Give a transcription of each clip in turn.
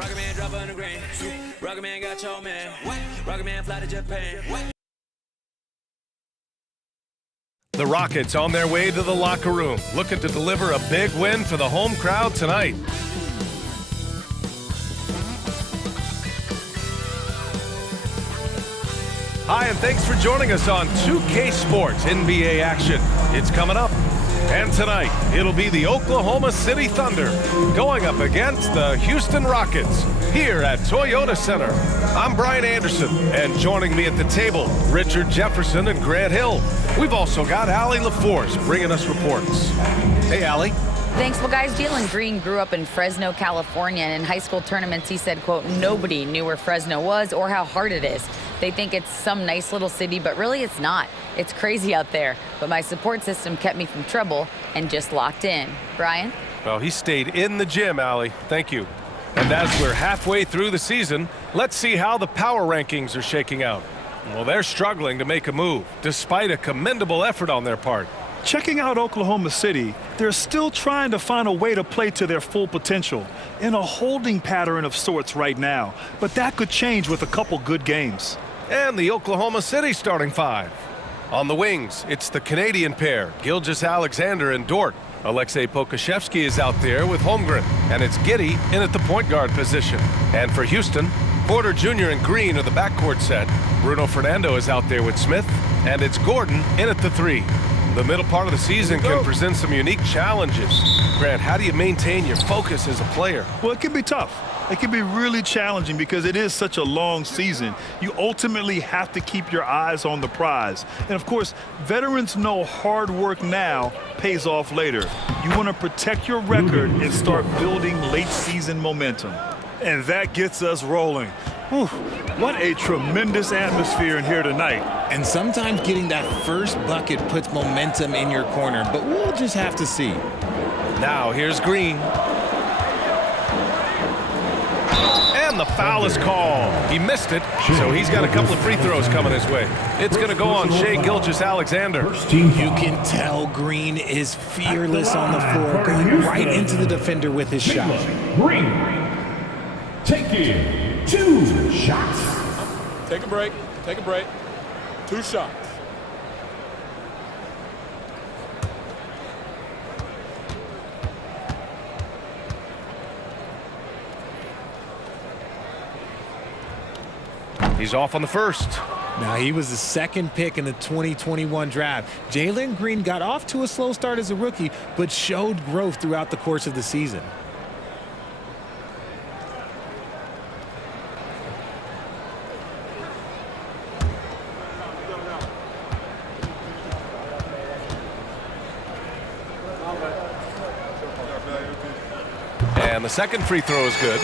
Rocket man drop on the green. Rocket man got your man. Rocket man fly to Japan. The Rockets on their way to the locker room, looking to deliver a big win for the home crowd tonight. Hi, and thanks for joining us on 2K Sports NBA action. It's coming up. And tonight, it'll be the Oklahoma City Thunder going up against the Houston Rockets here at Toyota Center. I'm Brian Anderson, and joining me at the table, Richard Jefferson and Grant Hill. We've also got Allie LaForce bringing us reports. Hey, Allie. Thanks. Well, guys, Jalen Green grew up in Fresno, California, and in high school tournaments, he said, quote, nobody knew where Fresno was or how hard it is. They think it's some nice little city, but really it's not. It's crazy out there. But my support system kept me from trouble and just locked in. Brian? Well, he stayed in the gym, Allie. Thank you. And as we're halfway through the season, let's see how the power rankings are shaking out. Well, they're struggling to make a move, despite a commendable effort on their part. Checking out Oklahoma City, they're still trying to find a way to play to their full potential in a holding pattern of sorts right now. But that could change with a couple good games. And the Oklahoma City starting five. On the wings, it's the Canadian pair, Gilgeous-Alexander and Dort. Aleksej Pokusevski is out there with Holmgren, and it's Giddey in at the point guard position. And for Houston, Porter Jr. and Green are the backcourt set. Bruno Fernando is out there with Smith, and it's Gordon in at the three. The middle part of the season can present some unique challenges. Grant, how do you maintain your focus as a player? Well, it can be tough. It can be really challenging because it is such a long season. You ultimately have to keep your eyes on the prize. And, of course, veterans know hard work now pays off later. You want to protect your record and start building late-season momentum. And that gets us rolling. Whew, what a tremendous atmosphere in here tonight. And sometimes getting that first bucket puts momentum in your corner, but we'll just have to see. Now here's Green. And the foul is called. He missed it, so he's got a couple of free throws coming his way. It's going to go on Shai Gilgeous-Alexander. You can tell Green is fearless on the floor, going right into the defender with his shot. Green, taking 2 shots. Take a break. Take a break. 2 shots. He's off on the first. Now, he was the second pick in the 2021 draft. Jalen Green got off to a slow start as a rookie, but showed growth throughout the course of the season. And the second free throw is good.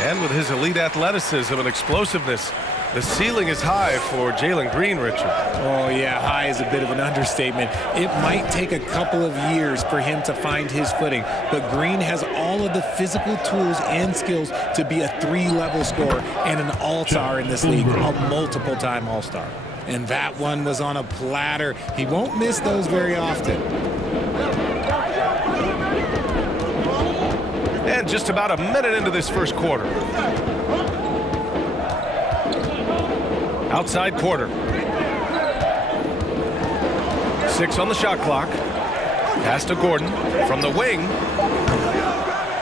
And with his elite athleticism and explosiveness, the ceiling is high for Jalen Green, Richard. Oh, yeah, high is a bit of an understatement. It might take a couple of years for him to find his footing, but Green has all of the physical tools and skills to be a 3-level scorer and an all-star in this league, a multiple-time all-star. And that one was on a platter. He won't miss those very often. And just about a minute into this first quarter. Outside Porter. 6 on the shot clock. Pass to Gordon from the wing.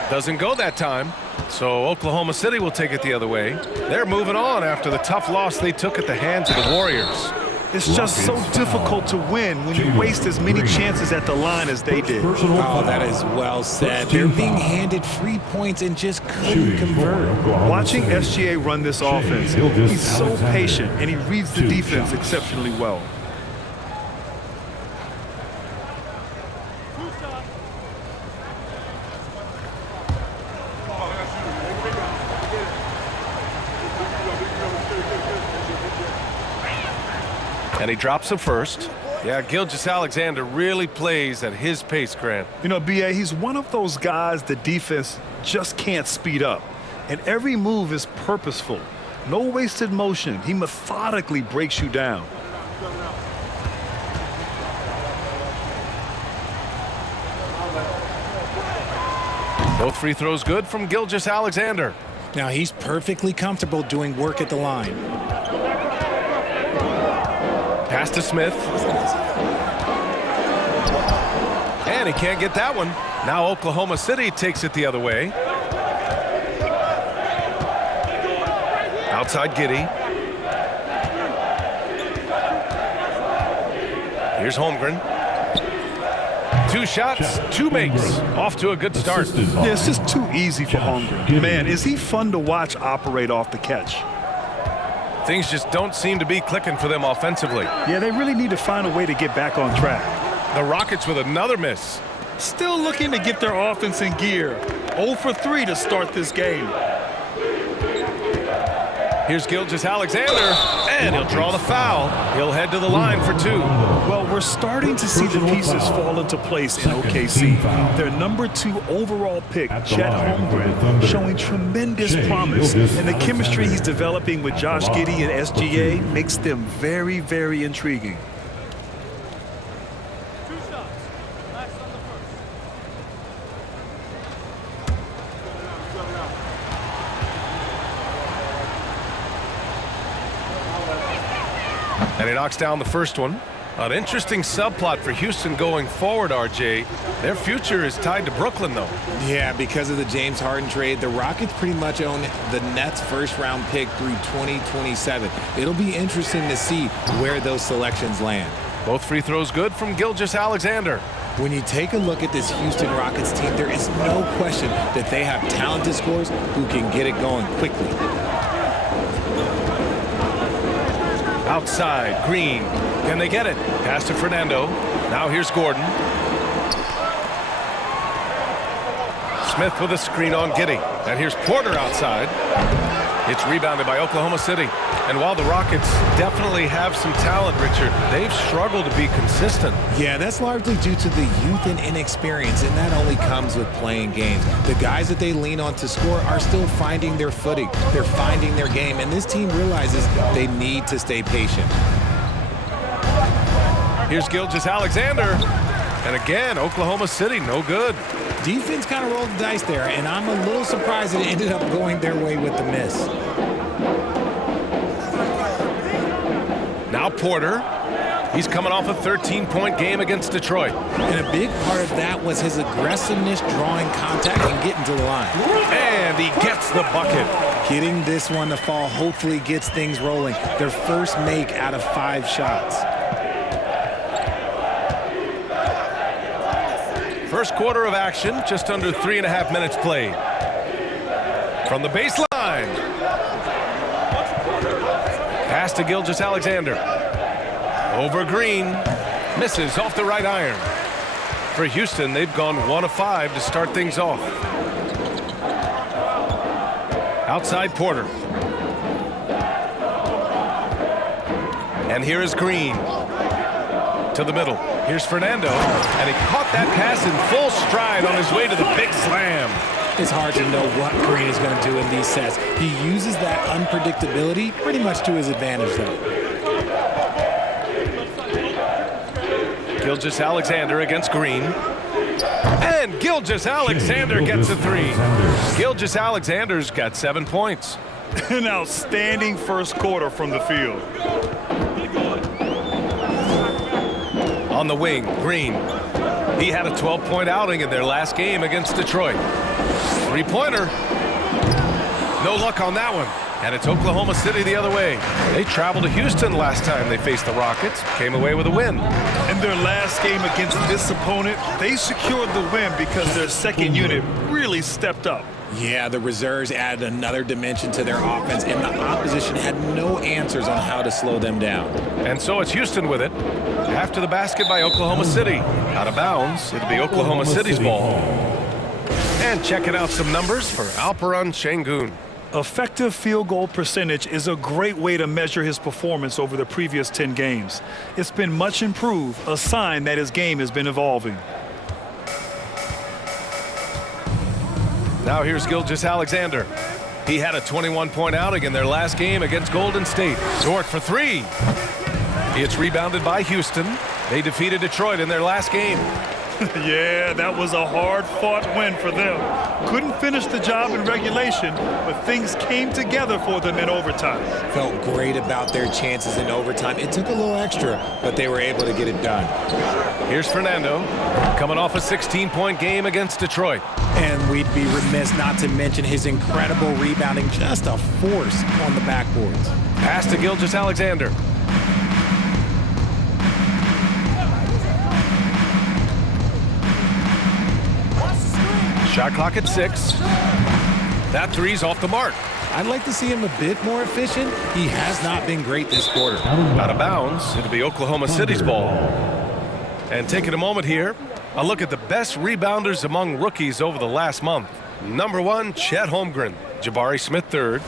Doesn't go that time. So Oklahoma City will take it the other way. They're moving on after the tough loss they took at the hands of the Warriors. It's just so difficult to win when you waste as many chances at the line as they did. Oh, that is well said. They're being handed free points and just couldn't convert. Watching SGA run this offense, he's so patient and he reads the defense exceptionally well. And he drops him first. Yeah, Gilgeous-Alexander really plays at his pace, Grant. You know, B.A., he's one of those guys the defense just can't speed up. And every move is purposeful. No wasted motion. He methodically breaks you down. Both free throws good from Gilgeous-Alexander. Now he's perfectly comfortable doing work at the line. Pass to Smith. And he can't get that one. Now Oklahoma City takes it the other way. Outside Giddy. Here's Holmgren. 2 shots, 2 makes. Off to a good start. Yeah, it's just too easy for Holmgren. Man, is he fun to watch operate off the catch. Things just don't seem to be clicking for them offensively. Yeah, they really need to find a way to get back on track. The Rockets with another miss. Still looking to get their offense in gear. 0 for 3 to start this game. Here's Gilgeous-Alexander, and he'll draw the foul. He'll head to the line for 2. Well, we're starting to see the pieces fall into place in OKC. Their number 2 overall pick, Chet Holmgren, showing tremendous promise. And the chemistry he's developing with Josh Giddey and SGA makes them very, very intriguing. And he knocks down the first one. An interesting subplot for Houston going forward, RJ. Their future is tied to Brooklyn, though. Yeah, because of the James Harden trade, the Rockets pretty much own the Nets' first-round pick through 2027. It'll be interesting to see where those selections land. Both free throws good from Gilgeous-Alexander. When you take a look at this Houston Rockets team, there is no question that they have talented scorers who can get it going quickly. Outside, Green. Can they get it? Pass to Fernando. Now here's Gordon. Smith with a screen on Giddey. And here's Porter outside. It's rebounded by Oklahoma City. And while the Rockets definitely have some talent, Richard, they've struggled to be consistent. Yeah, that's largely due to the youth and inexperience, and that only comes with playing games. The guys that they lean on to score are still finding their footing. They're finding their game, and this team realizes they need to stay patient. Here's Gilgeous-Alexander. And again, Oklahoma City, no good. Defense kind of rolled the dice there, and I'm a little surprised that it ended up going their way with the miss. Now Porter. He's coming off a 13-point game against Detroit. And a big part of that was his aggressiveness, drawing contact and getting to the line. And he gets the bucket. Getting this one to fall hopefully gets things rolling. Their first make out of 5 shots. First quarter of action, just under 3.5 minutes played. From the baseline. Pass to Gilgeous-Alexander. Over Green. Misses off the right iron. For Houston, they've gone 1 of 5 to start things off. Outside Porter. And here is Green. To the middle. Here's Fernando. And he caught that pass in full stride on his way to the big slam. It's hard to know what Green is going to do in these sets. He uses that unpredictability pretty much to his advantage, though. Gilgeous-Alexander against Green. And Gilgeous-Alexander gets a 3. Gilgeous-Alexander's got 7 points. An outstanding first quarter from the field. On the wing, Green. He had a 12-point outing in their last game against Detroit. 3-pointer. No luck on that one. And it's Oklahoma City the other way. They traveled to Houston last time they faced the Rockets. Came away with a win. In their last game against this opponent, they secured the win because their second unit really stepped up. Yeah, the reserves added another dimension to their offense, and the opposition had no answers on how to slow them down. And so it's Houston with it. After the basket by Oklahoma City. Out of bounds, it'll be Oklahoma City's ball. And checking out some numbers for Alperen Şengün. Effective field goal percentage is a great way to measure his performance over the previous 10 games. It's been much improved, a sign that his game has been evolving. Now here's Gilgeous-Alexander. He had a 21-point outing in their last game against Golden State. Dort for 3. It's rebounded by Houston. They defeated Detroit in their last game. Yeah, that was a hard-fought win for them. Couldn't finish the job in regulation, but things came together for them in overtime. Felt great about their chances in overtime. It took a little extra, but they were able to get it done. Here's Fernando, coming off a 16-point game against Detroit. And we'd be remiss not to mention his incredible rebounding, just a force on the backboards. Pass to Gilgeous-Alexander. Shot clock at 6. That three's off the mark. I'd like to see him a bit more efficient. He has not been great this quarter. Out of bounds. It'll be Oklahoma City's ball. And taking a moment here, a look at the best rebounders among rookies over the last month. Number 1, Chet Holmgren. Jabari Smith third.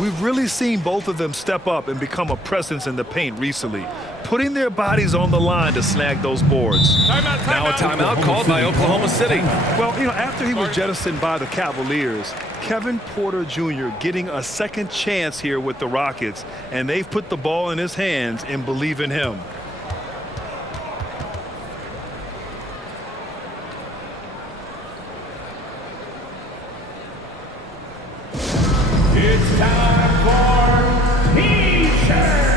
We've really seen both of them step up and become a presence in the paint recently, putting their bodies on the line to snag those boards. Now a timeout called by Oklahoma City. Well, after he was jettisoned by the Cavaliers, Kevin Porter Jr. getting a second chance here with the Rockets, and they've put the ball in his hands and believe in him. It's time for T-shirts.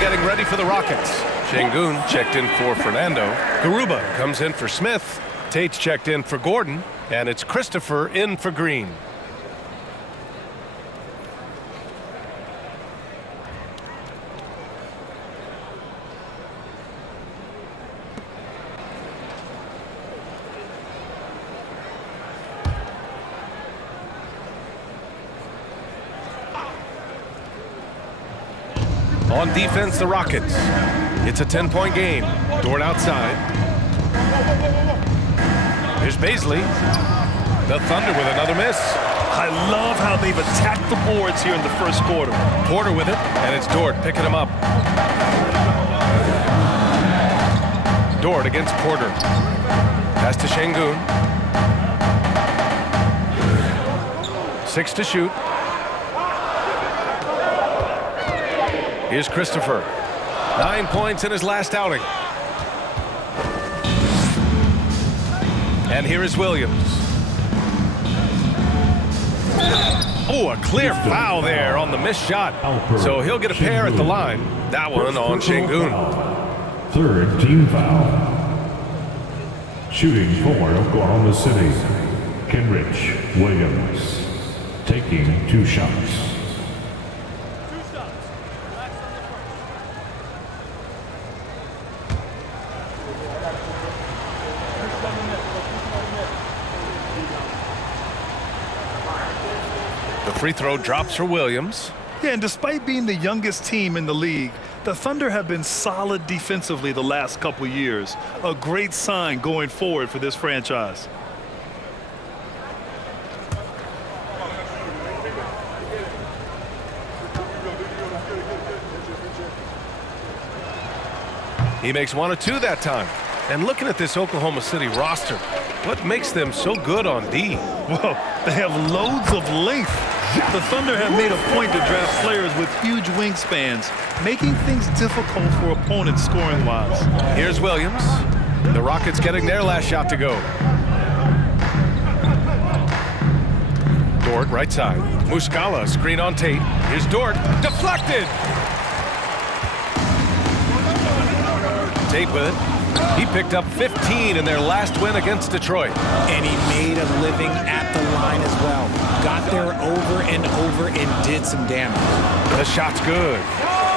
Getting ready for the Rockets. Şengün checked in for Fernando. Garuba comes in for Smith. Tate's checked in for Gordon. And it's Christopher in for Green. On defense, the Rockets. It's a 10-point game. Dort outside. Here's Baisley. The Thunder with another miss. I love how they've attacked the boards here in the first quarter. Porter with it, and it's Dort picking him up. Dort against Porter. Pass to Şengün. 6 to shoot. Here's Christopher. 9 points in his last outing. And here is Williams. Oh, a clear foul there on the missed shot. So he'll get a pair at the line. That one on Şengün. Third team foul. Shooting for Oklahoma City, Kenrich Williams, taking 2 shots. The free throw drops for Williams. Yeah, and despite being the youngest team in the league, the Thunder have been solid defensively the last couple years. A great sign going forward for this franchise. He makes 1 or 2 that time. And looking at this Oklahoma City roster, what makes them so good on D? Well, they have loads of length. The Thunder have made a point to draft players with huge wingspans, making things difficult for opponents scoring-wise. Here's Williams. The Rockets getting their last shot to go. Dort, right side. Muscala, screen on Tate. Here's Dort, deflected! Tate with it. He picked up 15 in their last win against Detroit. And he made a living at the line as well. Got there over and over and did some damage. The shot's good.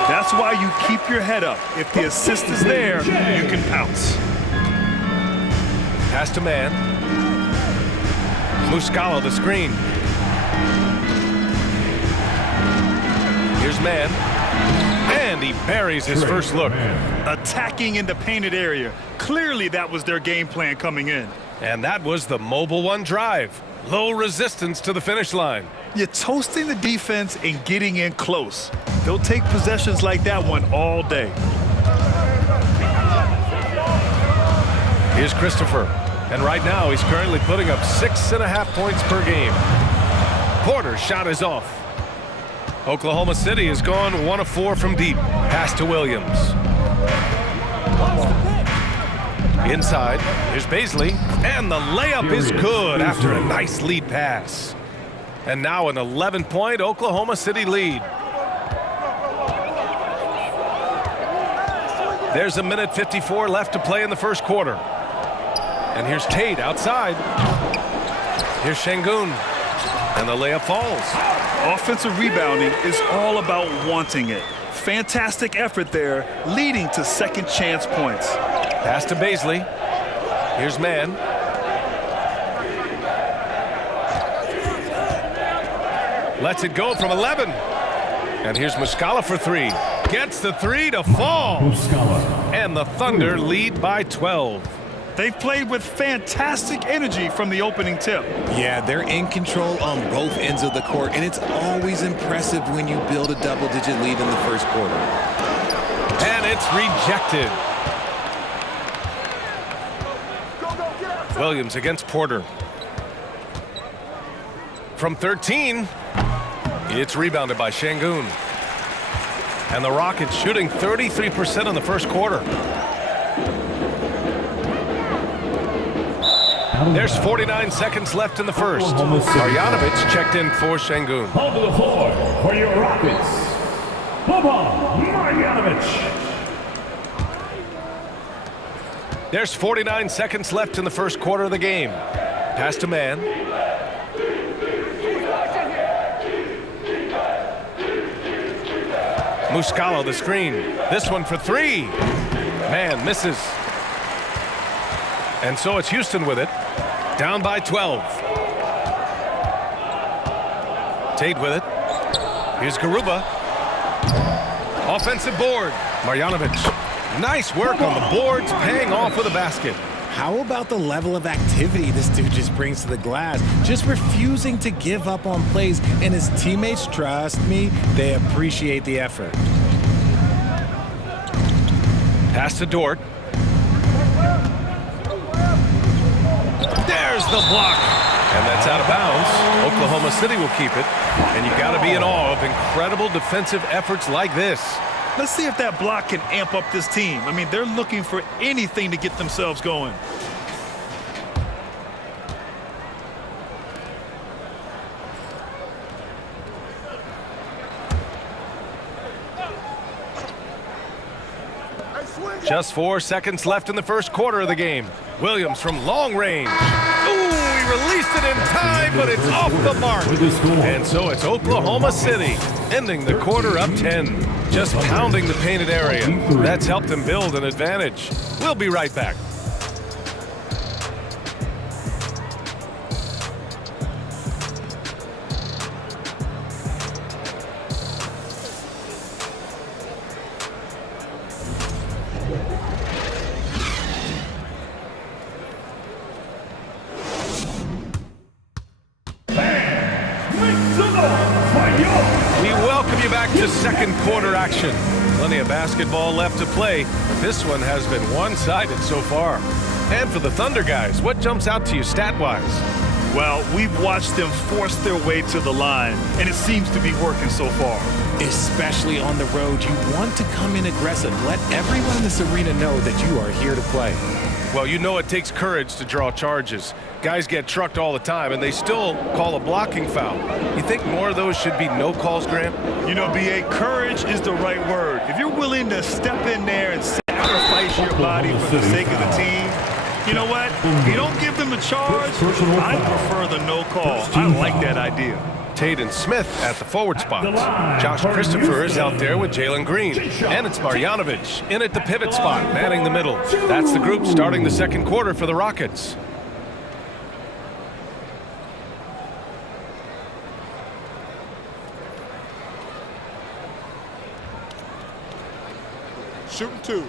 That's why you keep your head up. If the assist is there, you can pounce. Pass to man. Muscala, the screen. Here's man. And he buries his first look. Attacking in the painted area. Clearly that was their game plan coming in. And that was the Mobile One drive. Low resistance to the finish line. You're toasting the defense and getting in close. They'll take possessions like that one all day. Here's Christopher. And right now he's currently putting up 6.5 points per game. Porter's shot is off. Oklahoma City has gone 1 of 4 from deep. Pass to Williams. Inside, here's Baisley, and the layup is good after a nice lead pass. And now an 11-point Oklahoma City lead. There's 1:54 left to play in the first quarter. And here's Tate outside. Here's Şengün, and the layup falls. Offensive rebounding is all about wanting it. Fantastic effort there, leading to second chance points. Pass to Baisley. Here's man. Lets it go from 11. And here's Muscala for 3. Gets the 3 to fall. And the Thunder lead by 12. They've played with fantastic energy from the opening tip. Yeah, they're in control on both ends of the court, and it's always impressive when you build a double-digit lead in the first quarter. And it's rejected. Williams against Porter. From 13, it's rebounded by Şengün. And the Rockets shooting 33% in the first quarter. There's 49 seconds left in the first. Marjanovic checked in for Şengün. On the floor for your Rockets, Marjanovic. There's 49 seconds left in the first quarter of the game. Pass to man. Muscala, the screen. This one for 3. Man misses. And so it's Houston with it. Down by 12. Tate with it. Here's Garuba. Offensive board. Marjanovic. Nice work on the boards, paying off with a basket. How about the level of activity this dude just brings to the glass? Just refusing to give up on plays, and his teammates, trust me, they appreciate the effort. Pass to Dort. There's the block. And that's out of bounds. Oklahoma City will keep it. And you got to be in awe of incredible defensive efforts like this. Let's see if that block can amp up this team. I mean, they're looking for anything to get themselves going. Just 4 seconds left in the first quarter of the game. Williams from long range. Ooh, he released it in time, but it's off the mark. And so it's Oklahoma City ending the quarter up 10. Just pounding the painted area. That's helped them build an advantage. We'll be right back. We welcome you back to second quarter action. Plenty of basketball left to play, but this one has been one-sided so far. And for the Thunder guys, what jumps out to you stat-wise? Well, we've watched them force their way to the line, and it seems to be working so far. Especially on the road, you want to come in aggressive. Let everyone in this arena know that you are here to play. Well, you know it takes courage to draw charges. Guys get trucked all the time, and they still call a blocking foul. You think more of those should be no calls, Grant? You know, B.A., courage is the right word. If you're willing to step in there and sacrifice your body for the sake of the team, you know what? You don't give them a charge. I prefer the no call. I like that idea. Tate and Smith at the forward spots. Josh Christopher is out there with Jalen Green. And it's Marjanovic in at the pivot spot, manning the middle. That's the group starting the second quarter for the Rockets. Shooting 2.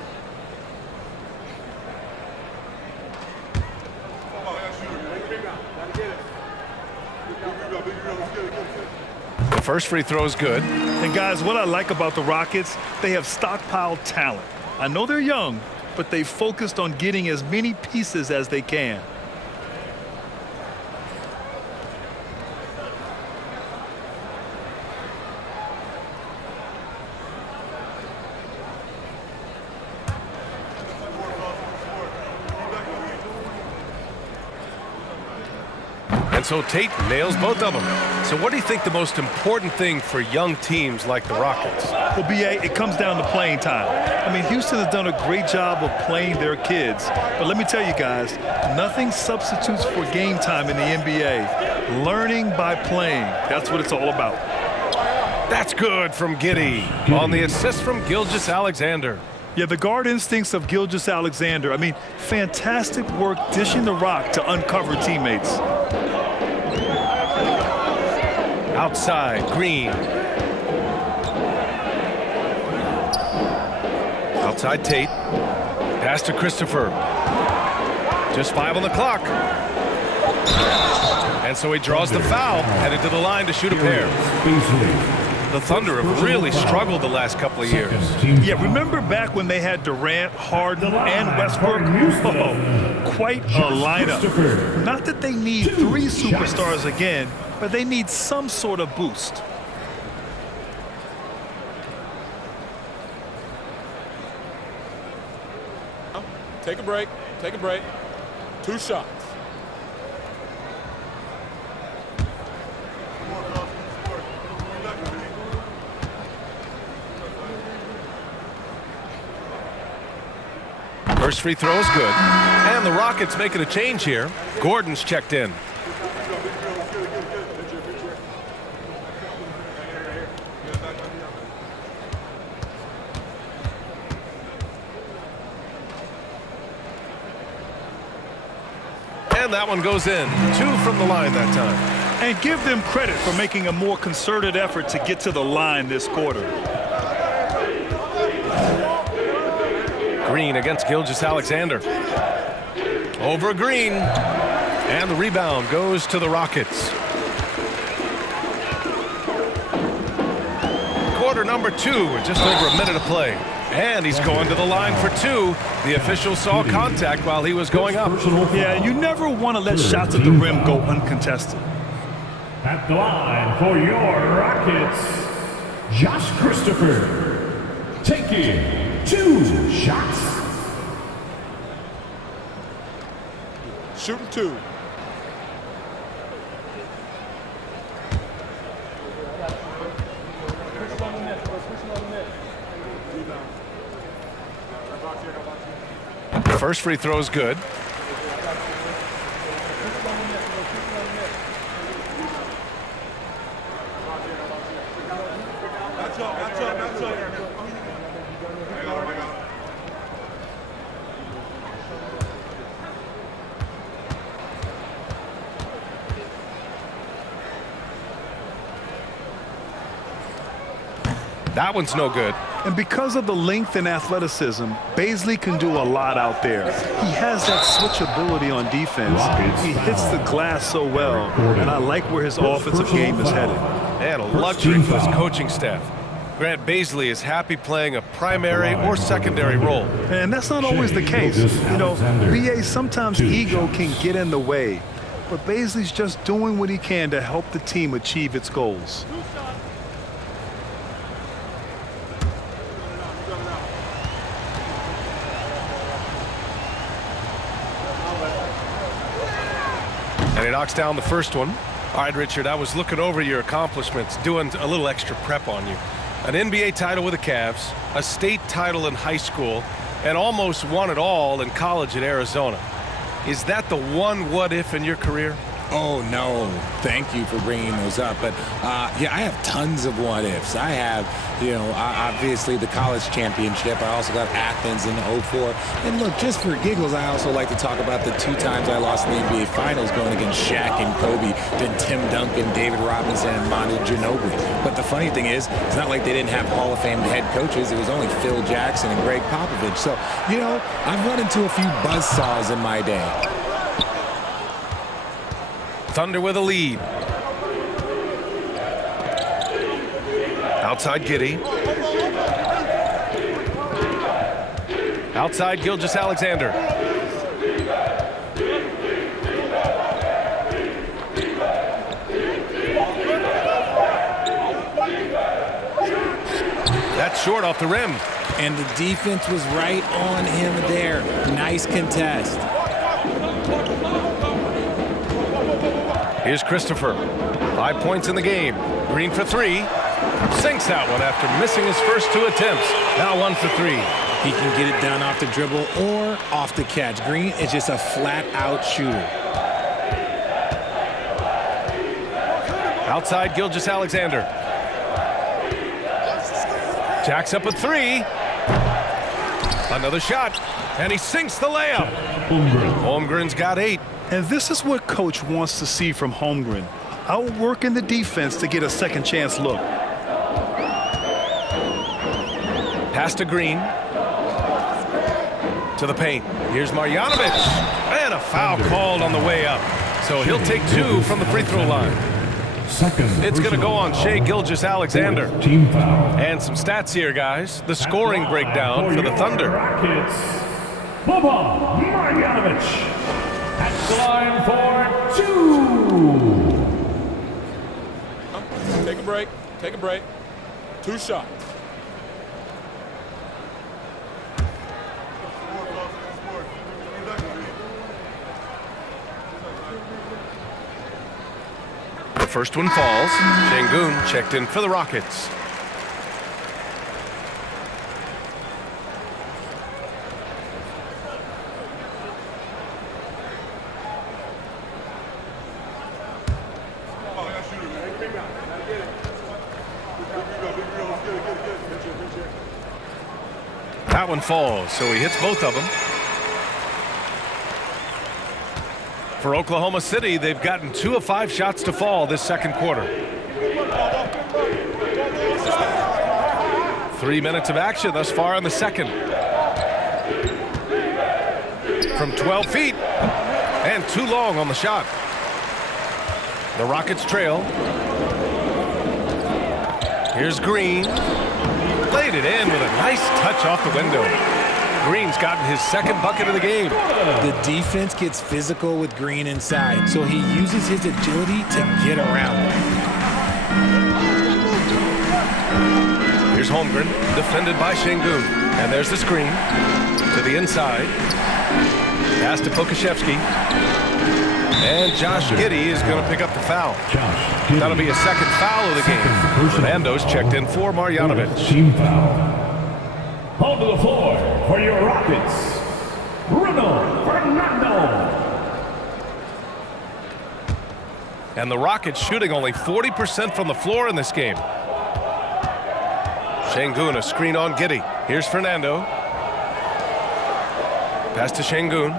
The first free throw is good. And guys, what I like about the Rockets, they have stockpiled talent. I know they're young, but they focused on getting as many pieces as they can. And so Tate nails both of them. So what do you think the most important thing for young teams like the Rockets? Well, B.A., it comes down to playing time. I mean, Houston has done a great job of playing their kids. But let me tell you guys, nothing substitutes for game time in the NBA. Learning by playing. That's what it's all about. That's good from Giddey on the assist from Gilgeous-Alexander. Yeah, the guard instincts of Gilgeous-Alexander. I mean, fantastic work dishing the rock to uncover teammates. Outside, Green. Outside, Tate. Pass to Christopher. Just 5 on the clock. And so he draws the foul, headed to the line to shoot a pair. The Thunder have really struggled the last couple of years. Yeah, remember back when they had Durant, Harden, and Westbrook? Oh, quite a lineup. Not that they need 3 superstars again, but they need some sort of boost. Take a break. Take a break. 2 shots. First free throw is good. And the Rockets making a change here. Gordon's checked in. And that one goes in. 2 from the line that time. And give them credit for making a more concerted effort to get to the line this quarter. Green against Gilgeous-Alexander. Over Green. And the rebound goes to the Rockets. Quarter number 2 with just over a minute of play. And he's going to the line for 2. The official saw contact while he was going up. Yeah, you never want to let shots at the rim go uncontested. At the line for your Rockets, Josh Christopher, taking 2 shots. Shooting 2. First free throw is good. That one's no good. And because of the length and athleticism, Bazley can do a lot out there. He has that switchability on defense. He hits the glass so well, and I like where his offensive game is headed. And a luxury for his coaching staff. Grant Bazley is happy playing a primary or secondary role. And that's not always the case. You know, BA, sometimes ego can get in the way, but Bazley's just doing what he can to help the team achieve its goals. And he knocks down the first one. All right, Richard, I was looking over your accomplishments, doing a little extra prep on you. An NBA title with the Cavs, a state title in high school, and almost won it all in college at Arizona. Is that the one what-if in your career? Oh, no. Thank you for bringing those up. But, yeah, I have tons of what-ifs. I have, obviously the college championship. I also got Athens in '04. And, look, just for giggles, I also like to talk about the 2 times I lost in the NBA Finals going against Shaq and Kobe, then Tim Duncan, David Robinson, and Manu Ginobili. But the funny thing is, it's not like they didn't have Hall of Fame head coaches. It was only Phil Jackson and Greg Popovich. So, I've run into a few buzzsaws in my day. Thunder with a lead. Outside Giddey. Outside Gilgeous-Alexander. That's short off the rim. And the defense was right on him there. Nice contest. Here's Christopher. 5 points in the game. Green for 3. Sinks that one after missing his first 2 attempts. Now 1 for 3. He can get it done off the dribble or off the catch. Green is just a flat-out shooter. Outside Gilgeous-Alexander. Jacks up a 3. Another shot. And he sinks the layup. Holmgren's got 8. And this is what Coach wants to see from Holmgren. Outworking the defense to get a second chance look. Pass to Green. To the paint. Here's Marjanovic. And a foul called on the way up. So he'll take 2 from the free throw line. It's going to go on Shai Gilgeous-Alexander. Team foul. And some stats here, guys. The scoring breakdown for the Thunder. Rockets, Boban Marjanovic. At the line for 2. Take a break. Take a break. 2 shots. The first one falls. Şengün checked in for the Rockets. That one falls, so he hits both of them. For Oklahoma City, they've gotten 2 of 5 shots to fall this second quarter. 3 minutes of action thus far in the second. From 12 feet, and too long on the shot. The Rockets trail. Here's Green. Laid it in with a nice touch off the window. Green's gotten his second bucket of the game. The defense gets physical with Green inside, so he uses his agility to get around them. Here's Holmgren, defended by Şengün. And there's the screen to the inside. Pass to Pokusevski. And Josh Giddey is going to pick up the foul. That'll be a second foul of the game. Fernando's checked in for Marjanovic. Team foul. Onto the floor for your Rockets, Bruno Fernando. And the Rockets shooting only 40% from the floor in this game. Şengün, a screen on Giddey. Here's Fernando. Pass to Şengün.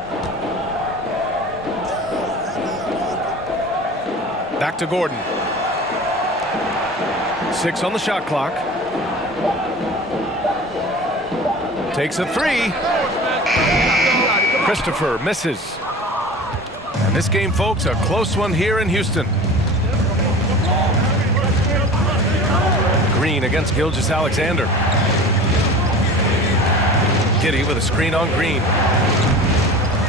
Back to Gordon. 6 on the shot clock. Takes a 3. Christopher misses. And this game, folks, a close one here in Houston. Green against Gilgeous-Alexander. Giddey with a screen on Green.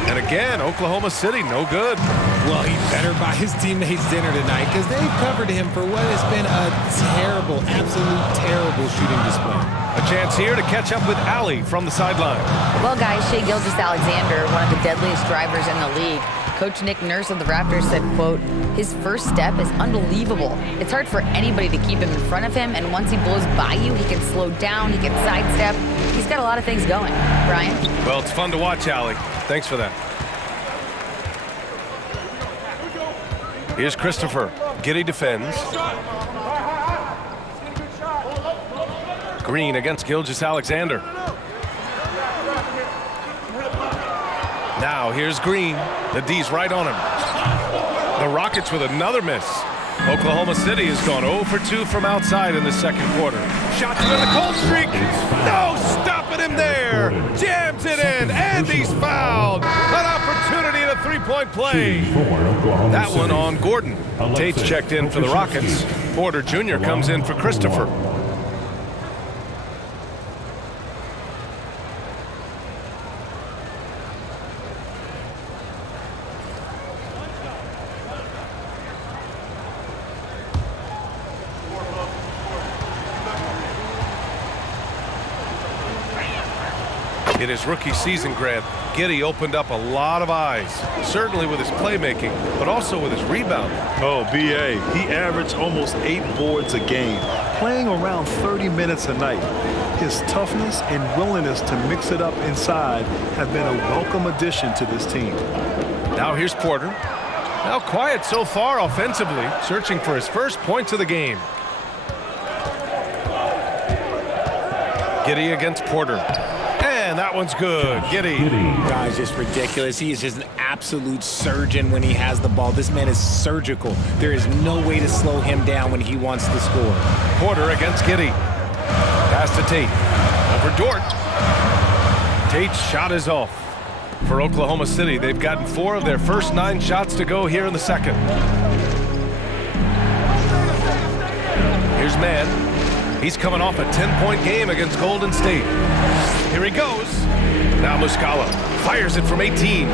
And again, Oklahoma City, no good. Well, he better buy his teammates dinner tonight because they've covered him for what has been a terrible, absolute terrible shooting display. A chance here to catch up with Allie from the sideline. Well, guys, Shai Gilgeous-Alexander, one of the deadliest drivers in the league. Coach Nick Nurse of the Raptors said, quote, his first step is unbelievable. It's hard for anybody to keep him in front of him, and once he blows by you, he can slow down, he can sidestep. He's got a lot of things going. Brian? Well, it's fun to watch, Allie. Thanks for that. Here's Christopher. Giddey defends. Green against Gilgeous-Alexander. Now here's Green. The D's right on him. The Rockets with another miss. Oklahoma City has gone 0 for 2 from outside in the second quarter. Shots in the cold streak. No stopping him there. Jams it in, and he's fouled. An opportunity at a three-point play. That one on Gordon. Tate's checked in for the Rockets. Porter Jr. comes in for Christopher. In his rookie season, Grant, Giddey opened up a lot of eyes, certainly with his playmaking, but also with his rebounding. Oh, B.A., he averaged almost 8 boards a game, playing around 30 minutes a night. His toughness and willingness to mix it up inside have been a welcome addition to this team. Now here's Porter. Now quiet so far offensively, searching for his first points of the game. Giddey against Porter. And that one's good. Giddey. Guy's just ridiculous. He is just an absolute surgeon when he has the ball. This man is surgical. There is no way to slow him down when he wants to score. Porter against Giddey. Pass to Tate. Over Dort. Tate's shot is off. For Oklahoma City, they've gotten 4 of their first 9 shots to go here in the second. Here's Mann. He's coming off a 10-point game against Golden State. Here he goes. Now Muscala fires it from 18.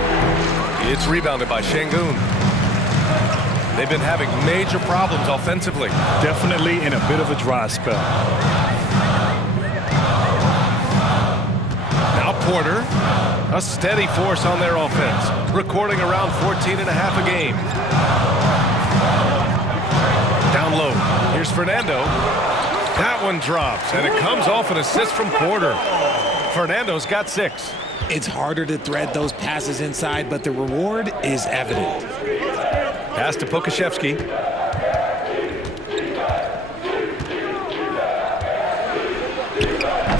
It's rebounded by Şengün. They've been having major problems offensively. Definitely in a bit of a dry spell. Now Porter, a steady force on their offense, recording around 14.5 a game. Down low, here's Fernando. That one drops, and it comes off an assist from Porter. Fernando's got 6. It's harder to thread those passes inside, but the reward is evident. Pass to Pokusevski.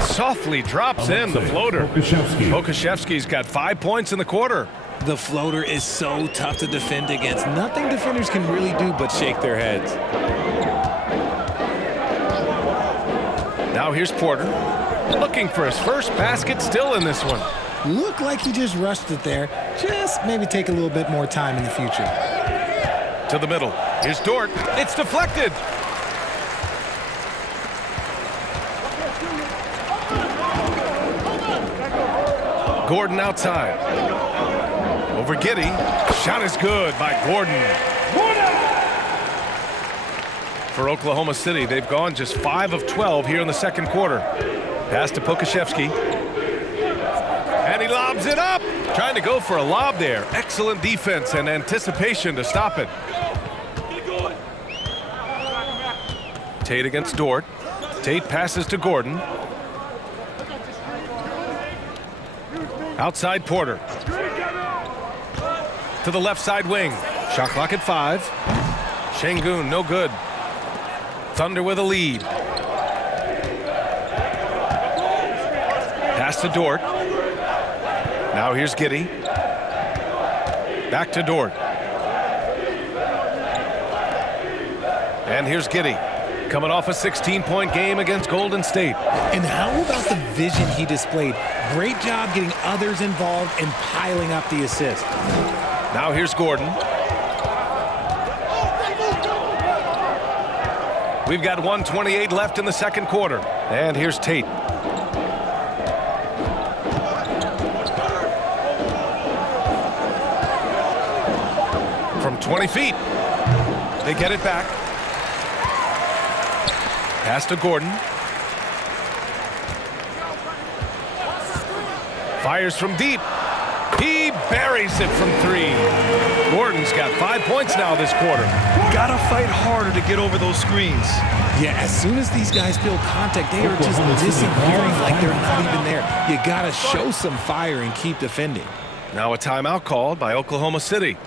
Softly drops in the floater. Pokusevski's got 5 points in the quarter. The floater is so tough to defend against. Nothing defenders can really do but shake their heads. Now here's Porter, looking for his first basket, still in this one. Looked like he just rushed it there. Just maybe take a little bit more time in the future. To the middle. Here's Dort. It's deflected. Gordon outside. Over Giddey. Shot is good by Gordon. For Oklahoma City, they've gone just 5 of 12 here in the second quarter. Pass to Pokusevski. And he lobs it up. Trying to go for a lob there. Excellent defense and anticipation to stop it. Tate against Dort. Tate passes to Gordon. Outside Porter. To the left side wing. Shot clock at 5. Şengün, no good. Thunder with a lead. Pass to Dort. Now here's Giddey. Back to Dort. And here's Giddey. Coming off a 16-point game against Golden State. And how about the vision he displayed? Great job getting others involved and piling up the assist. Now here's Gordon. We've got 1:28 left in the second quarter. And here's Tate. From 20 feet. They get it back. Pass to Gordon. Fires from deep. He buries it from 3. Gordon's got 5 points now this quarter. Gotta fight harder to get over those screens. Yeah, as soon as these guys feel contact, they are just disappearing like they're not even there. You gotta show some fire and keep defending. Now a timeout called by Oklahoma City.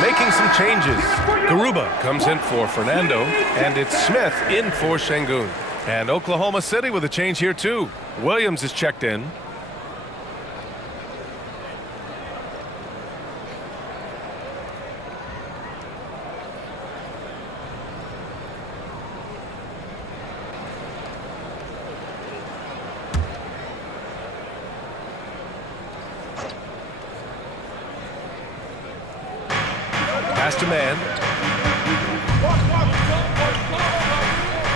Making some changes. Garuba comes in for Fernando, and it's Smith in for Şengün. And Oklahoma City with a change here too. Williams is checked in. Pass to man.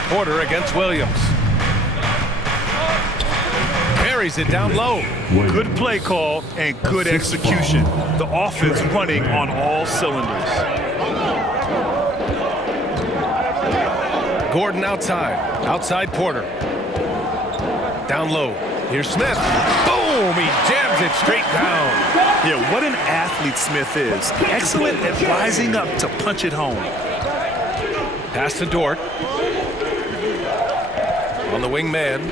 Porter against Williams. Carries it down low. Good play call and good execution. The offense running on all cylinders. Gordon outside Porter. Down low. Here's Smith. Boom! He jams it straight down. Yeah, what an athlete Smith is. Excellent at rising up to punch it home. Pass to Dort. On the wing man.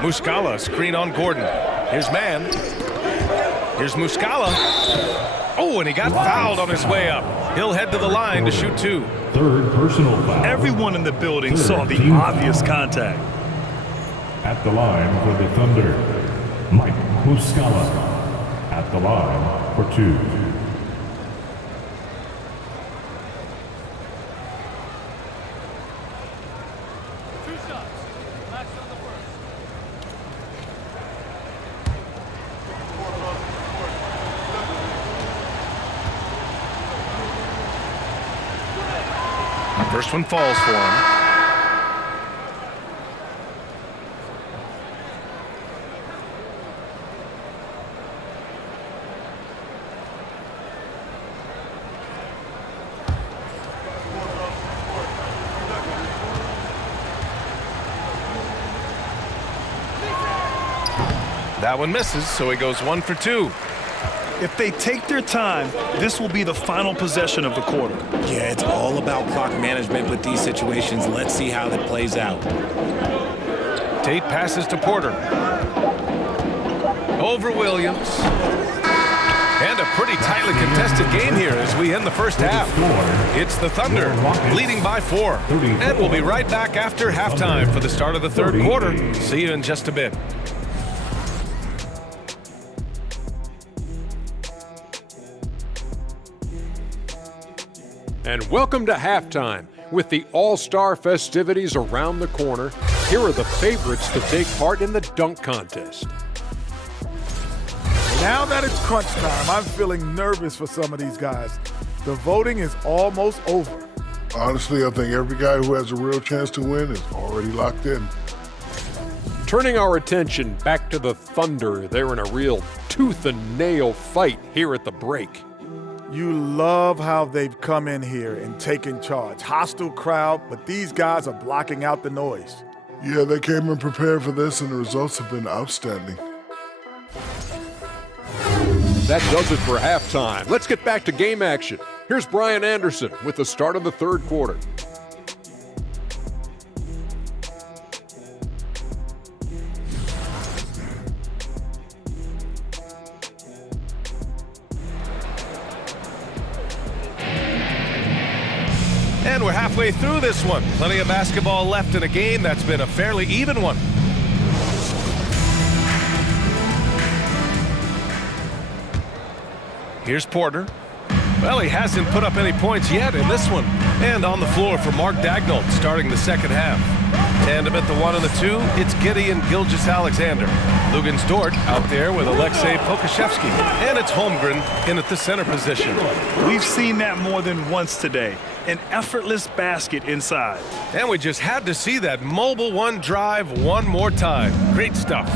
Muscala, screen on Gordon. Here's man. Here's Muscala. Oh, and he got fouled on his way up. He'll head to the line to shoot 2. Third personal foul. Everyone in the building saw the obvious contact. At the line for the Thunder, Mike Muscala. At the line for 2. First one falls for him. That one misses, so he goes 1 for 2. If they take their time, this will be the final possession of the quarter. Yeah, it's all about clock management with these situations. Let's see how that plays out. Tate passes to Porter. Over Williams. And a pretty tightly contested game here as we end the first half. It's the Thunder leading by 4. And we'll be right back after halftime for the start of the third quarter. See you in just a bit. And welcome to halftime. With the All-Star festivities around the corner, here are the favorites to take part in the dunk contest. Now that it's crunch time, I'm feeling nervous for some of these guys. The voting is almost over. Honestly, I think every guy who has a real chance to win is already locked in. Turning our attention back to the Thunder, they're in a real tooth and nail fight here at the break. You love how they've come in here and taken charge. Hostile crowd, but these guys are blocking out the noise. Yeah, they came in prepared for this, and the results have been outstanding. That does it for halftime. Let's get back to game action. Here's Brian Anderson with the start of the third quarter. And we're halfway through this one. Plenty of basketball left in a game that's been a fairly even one. Here's Porter. Well, he hasn't put up any points yet in this one. And on the floor for Mark Daigneault starting the second half. Tandem at the 1 and the 2, it's Giddey and Gilgeous-Alexander. Lugens Dort out there with Alexei Pokuševski. And it's Holmgren in at the center position. We've seen that more than once today. An effortless basket inside. And we just had to see that mobile one drive one more time. Great stuff.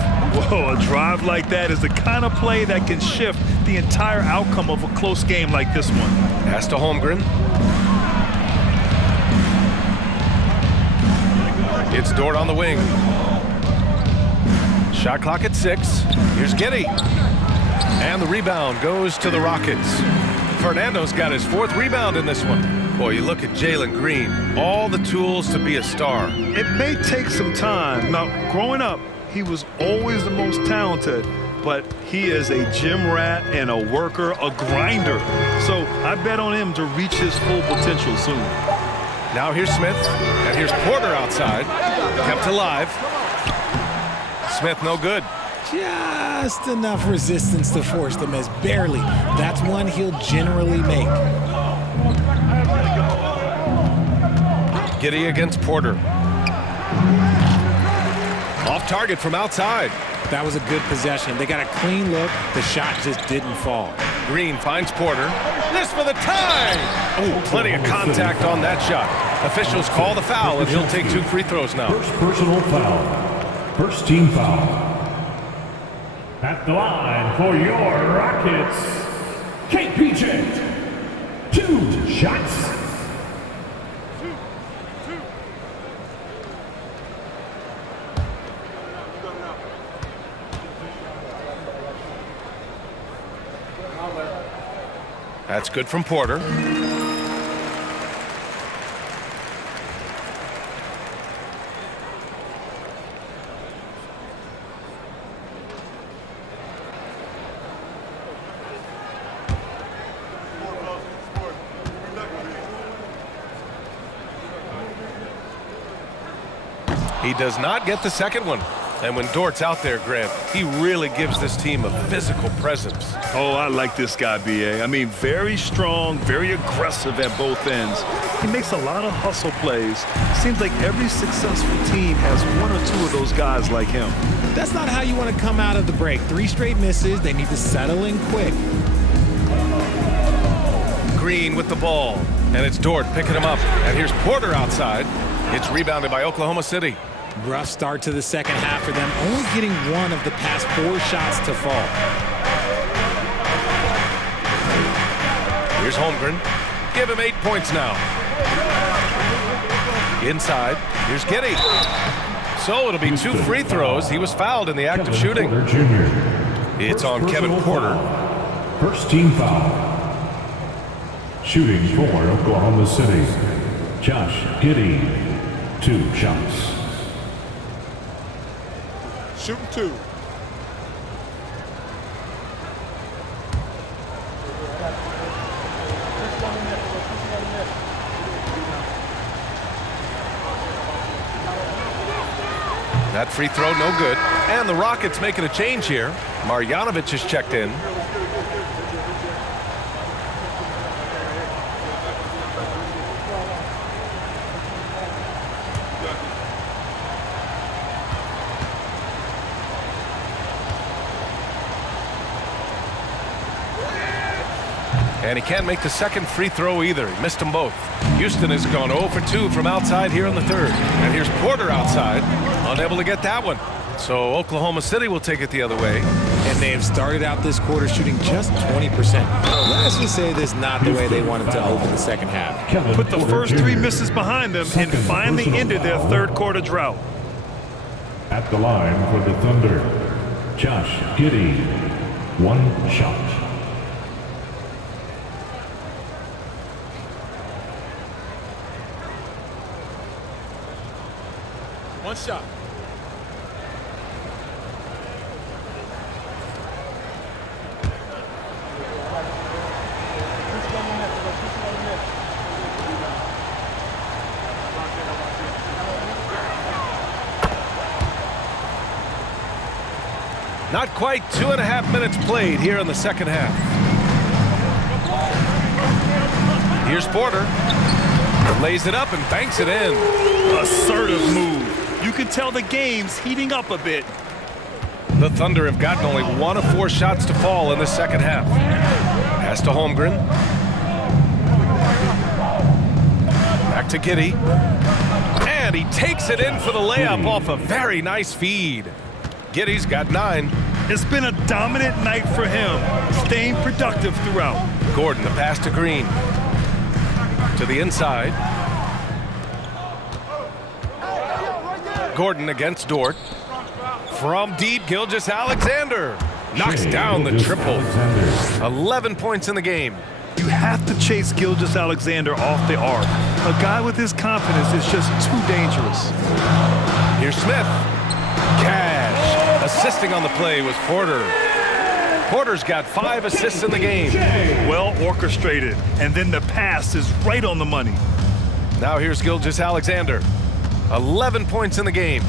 Whoa, a drive like that is the kind of play that can shift the entire outcome of a close game like this one. Pass to Holmgren. It's Dort on the wing. Shot clock at 6. Here's Giddey. And the rebound goes to the Rockets. Fernando's got his 4th rebound in this one. Boy, you look at Jalen Green. All the tools to be a star. It may take some time. Now, growing up, he was always the most talented, but he is a gym rat and a worker, a grinder. So I bet on him to reach his full potential soon. Now here's Smith, and here's Porter outside. Kept alive. Smith no good. Just enough resistance to force the miss, barely. That's one he'll generally make. Giddey against Porter. Off target from outside. That was a good possession. They got a clean look. The shot just didn't fall. Green finds Porter. This for the tie! Oh, plenty of contact on that shot. Officials call the foul, and he'll take 2 free throws now. First personal foul. First team foul. At the line for your Rockets, KPJ. 2 shots. That's good from Porter. He does not get the second one. And when Dort's out there, Grant, he really gives this team a physical presence. Oh, I like this guy, B.A. I mean, very strong, very aggressive at both ends. He makes a lot of hustle plays. Seems like every successful team has 1 or 2 of those guys like him. That's not how you want to come out of the break. 3 straight misses. They need to settle in quick. Green with the ball. And it's Dort picking him up. And here's Porter outside. It's rebounded by Oklahoma City. Rough start to the second half for them, only getting 1 of the past 4 shots to fall. Here's Holmgren. Give him 8 points now. Inside, here's Giddey. So it'll be 2 free throws. He was fouled in the act of shooting. It's on Kevin Porter. First team foul. Shooting for Oklahoma City, Josh Giddey. 2 shots. Shooting 2. That free throw no good. And the Rockets making a change here. Marjanovic has checked in. And he can't make the second free throw either. He missed them both. Houston has gone 0 for 2 from outside here in the third. And here's Porter outside, unable to get that one. So Oklahoma City will take it the other way. and they have started out this quarter shooting just 20%. Let's just say this is not the way they wanted to open the second half. Put the first 3 misses behind them and finally ended their third quarter drought. At the line for the Thunder, Josh Giddey, 1 shot. One shot. Not quite 2.5 minutes played here in the second half. Here's Porter. Lays it up and banks it in. Assertive move. You can tell the game's heating up a bit. The Thunder have gotten only 1 of 4 shots to fall in the second half. Pass to Holmgren. Back to Giddey. And he takes it in for the layup off a very nice feed. Giddey's got 9. It's been a dominant night for him, staying productive throughout. Gordon, the pass to Green. To the inside. Gordon against Dort. From deep, Gilgeous-Alexander knocks down the triple. 11 points in the game. You have to chase Gilgeous-Alexander off the arc. A guy with his confidence is just too dangerous. Here's Smith. Cash. Assisting on the play was Porter. Porter's got 5 assists in the game. Well orchestrated, and then the pass is right on the money. Now here's Gilgeous-Alexander. 11 points in the game.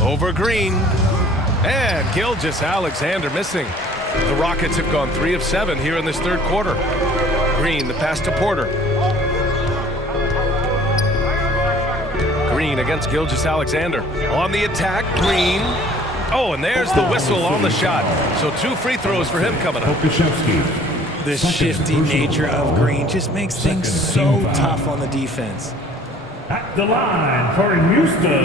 Over Green. And Gilgeous-Alexander missing. The Rockets have gone 3 of 7 here in this third quarter. Green, the pass to Porter. Green against Gilgeous-Alexander. On the attack, Green. Oh, and there's the whistle on the shot. So 2 free throws for him coming up. The shifty nature of Green just makes things so tough on the defense. At the line for Houston,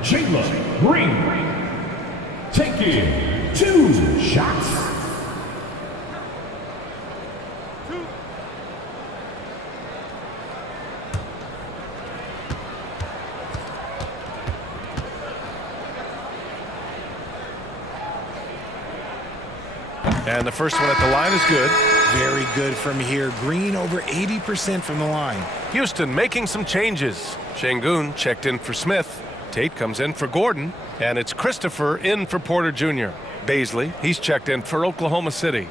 Jalen Green, taking 2 shots. And the first one at the line is good. Very good from here. Green over 80% from the line. Houston making some changes. Şengün checked in for Smith. Tate comes in for Gordon. And it's Christopher in for Porter Jr. Baisley, he's checked in for Oklahoma City.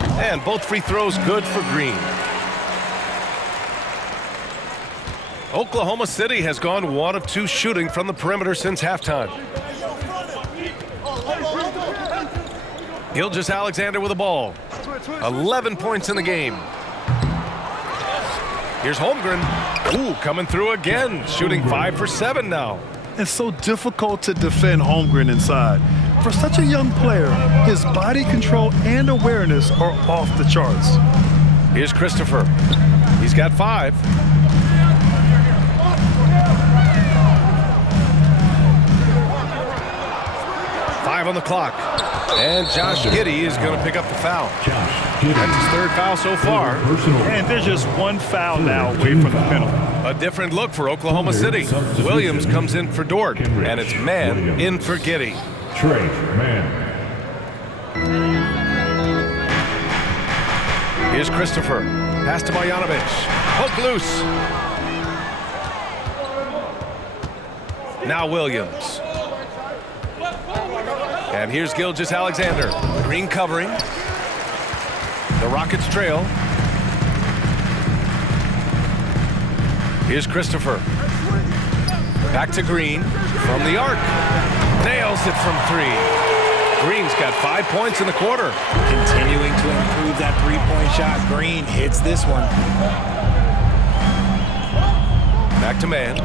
And both free throws good for Green. Oklahoma City has gone 1 of 2 shooting from the perimeter since halftime. Gilgeous-Alexander with the ball. 11 points in the game. Here's Holmgren. Ooh, coming through again. Shooting 5 for 7 now. It's so difficult to defend Holmgren inside. For such a young player, his body control and awareness are off the charts. Here's Christopher. He's got 5. On the clock. And Josh Giddey is going to pick up the foul. That's his 3rd foul so far. And there's just 1 foul now away from the penalty. A different look for Oklahoma City. Williams comes in for Dort, and it's Mann in for Giddey. Trey Mann. Here's Christopher. Pass to Marjanovic. Poke loose. Now Williams. And here's Gilgeous-Alexander. Green covering. The Rockets trail. Here's Christopher. Back to Green. From the arc. Nails it from 3. Green's got 5 points in the quarter. Continuing to improve that 3-point shot. Green hits this one. Back to Mann.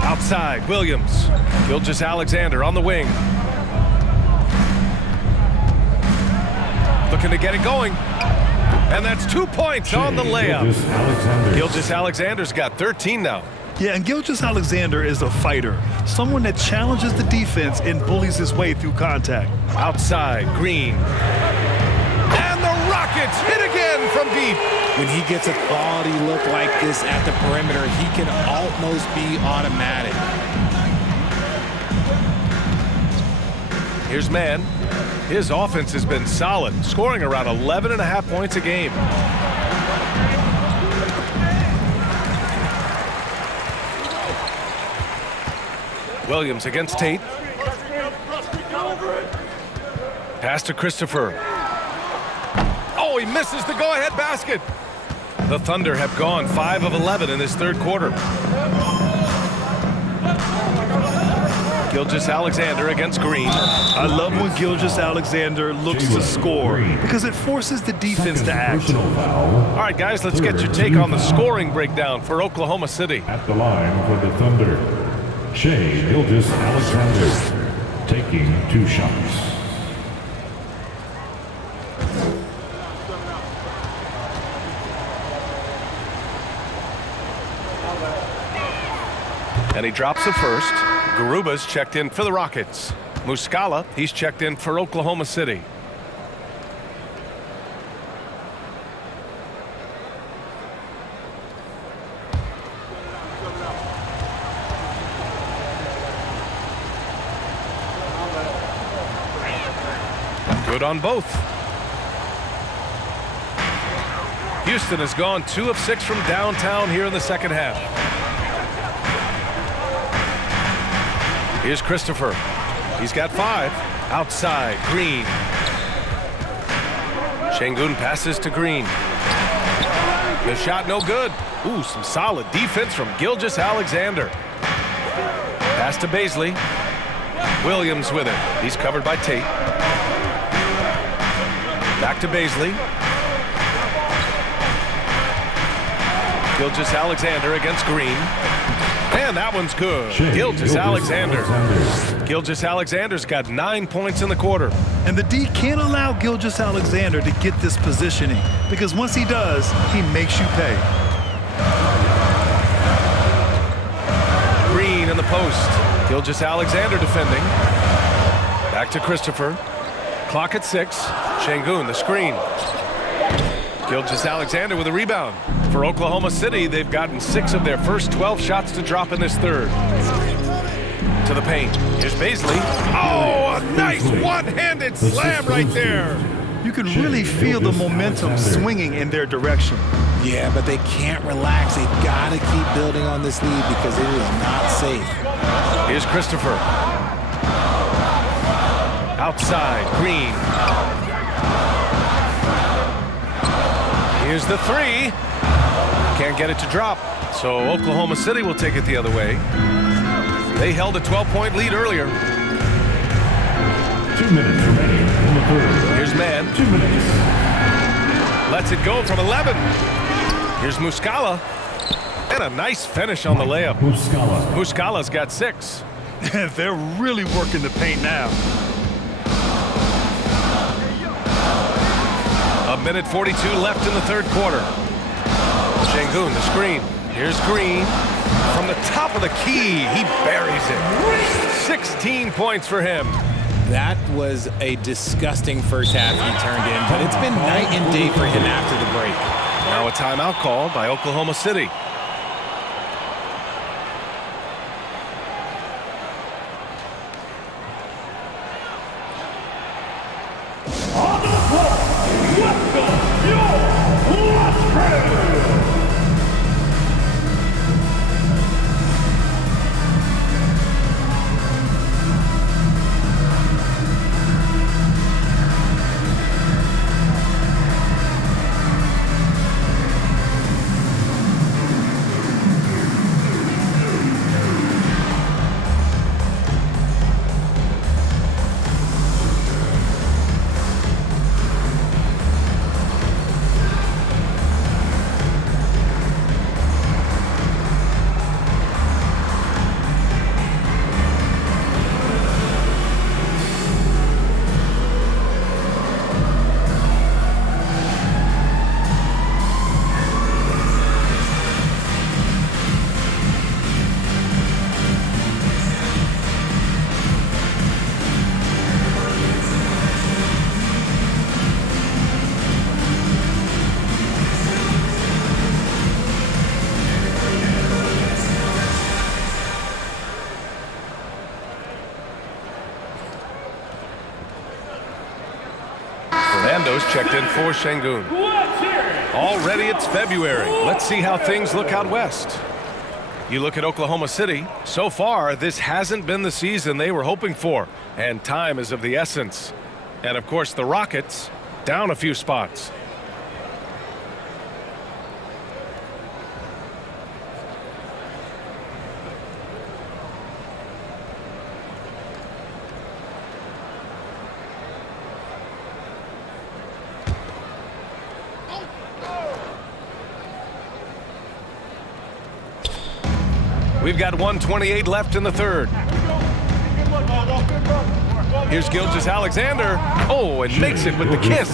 Outside, Williams. Gilgeous-Alexander on the wing. Looking to get it going. And that's 2 points on the layup. Gilgeous-Alexander's got 13 now. Yeah, and Gilgeous-Alexander is a fighter, someone that challenges the defense and bullies his way through contact. Outside, Green. And the Rockets hit again from deep. When he gets a quality look like this at the perimeter, he can almost be automatic. Here's Mann. His offense has been solid, scoring around 11.5 points a game. Williams against Tate. Pass to Christopher. Oh, he misses the go-ahead basket. The Thunder have gone 5 of 11 in this third quarter. Gilgeous-Alexander against Green. I love when Gilgeous-Alexander looks to score because it forces the defense to act. All right, guys, let's get your take on the scoring breakdown for Oklahoma City. At the line for the Thunder, Shai Gilgeous-Alexander taking 2 shots. And he drops the first. Garuba's checked in for the Rockets. Muscala, he's checked in for Oklahoma City. Good on both. Houston has gone 2 of 6 from downtown here in the second half. Here's Christopher. He's got 5. Outside, Green. Şengün passes to Green. The shot no good. Ooh, some solid defense from Gilgeous-Alexander. Pass to Baisley. Williams with it. He's covered by Tate. Back to Baisley. Gilgeous-Alexander against Green. And that one's good. Gilgeous-Alexander. Gilgeous-Alexander's got 9 points in the quarter. And the D can't allow Gilgeous-Alexander to get this positioning because once he does, he makes you pay. Green in the post. Gilgeous-Alexander defending. Back to Christopher. Clock at 6. Şengün, the screen. Gilgeous-Alexander with a rebound. For Oklahoma City, they've gotten 6 of their first 12 shots to drop in this third. To the paint. Here's Baisley. Oh, a nice one-handed slam right there. You can really feel the momentum swinging in their direction. Yeah, but they can't relax. They've got to keep building on this lead because it is not safe. Here's Christopher. Outside, Green. Here's the 3. Can't get it to drop. So Oklahoma City will take it the other way. They held a 12-point lead earlier. 2 minutes remaining in the third. Here's Mann. 2 minutes. Lets it go from 11. Here's Muscala. And a nice finish on the layup. Muscala's got 6. They're really working the paint now. A minute 42 left in the third quarter. Şengün, the screen. Here's Green. From the top of the key, he buries it. 16 points for him. That was a disgusting first half he turned in, but it's been night and day for him after the break. Now a timeout called by Oklahoma City. Nando's checked in for Şengün. Already it's February. Let's see how things look out west. You look at Oklahoma City. So far, this hasn't been the season they were hoping for, and time is of the essence. And of course, the Rockets down a few spots. We've got 1:28 left in the third. Here's Gilgeous-Alexander. Oh, and makes it with the kiss.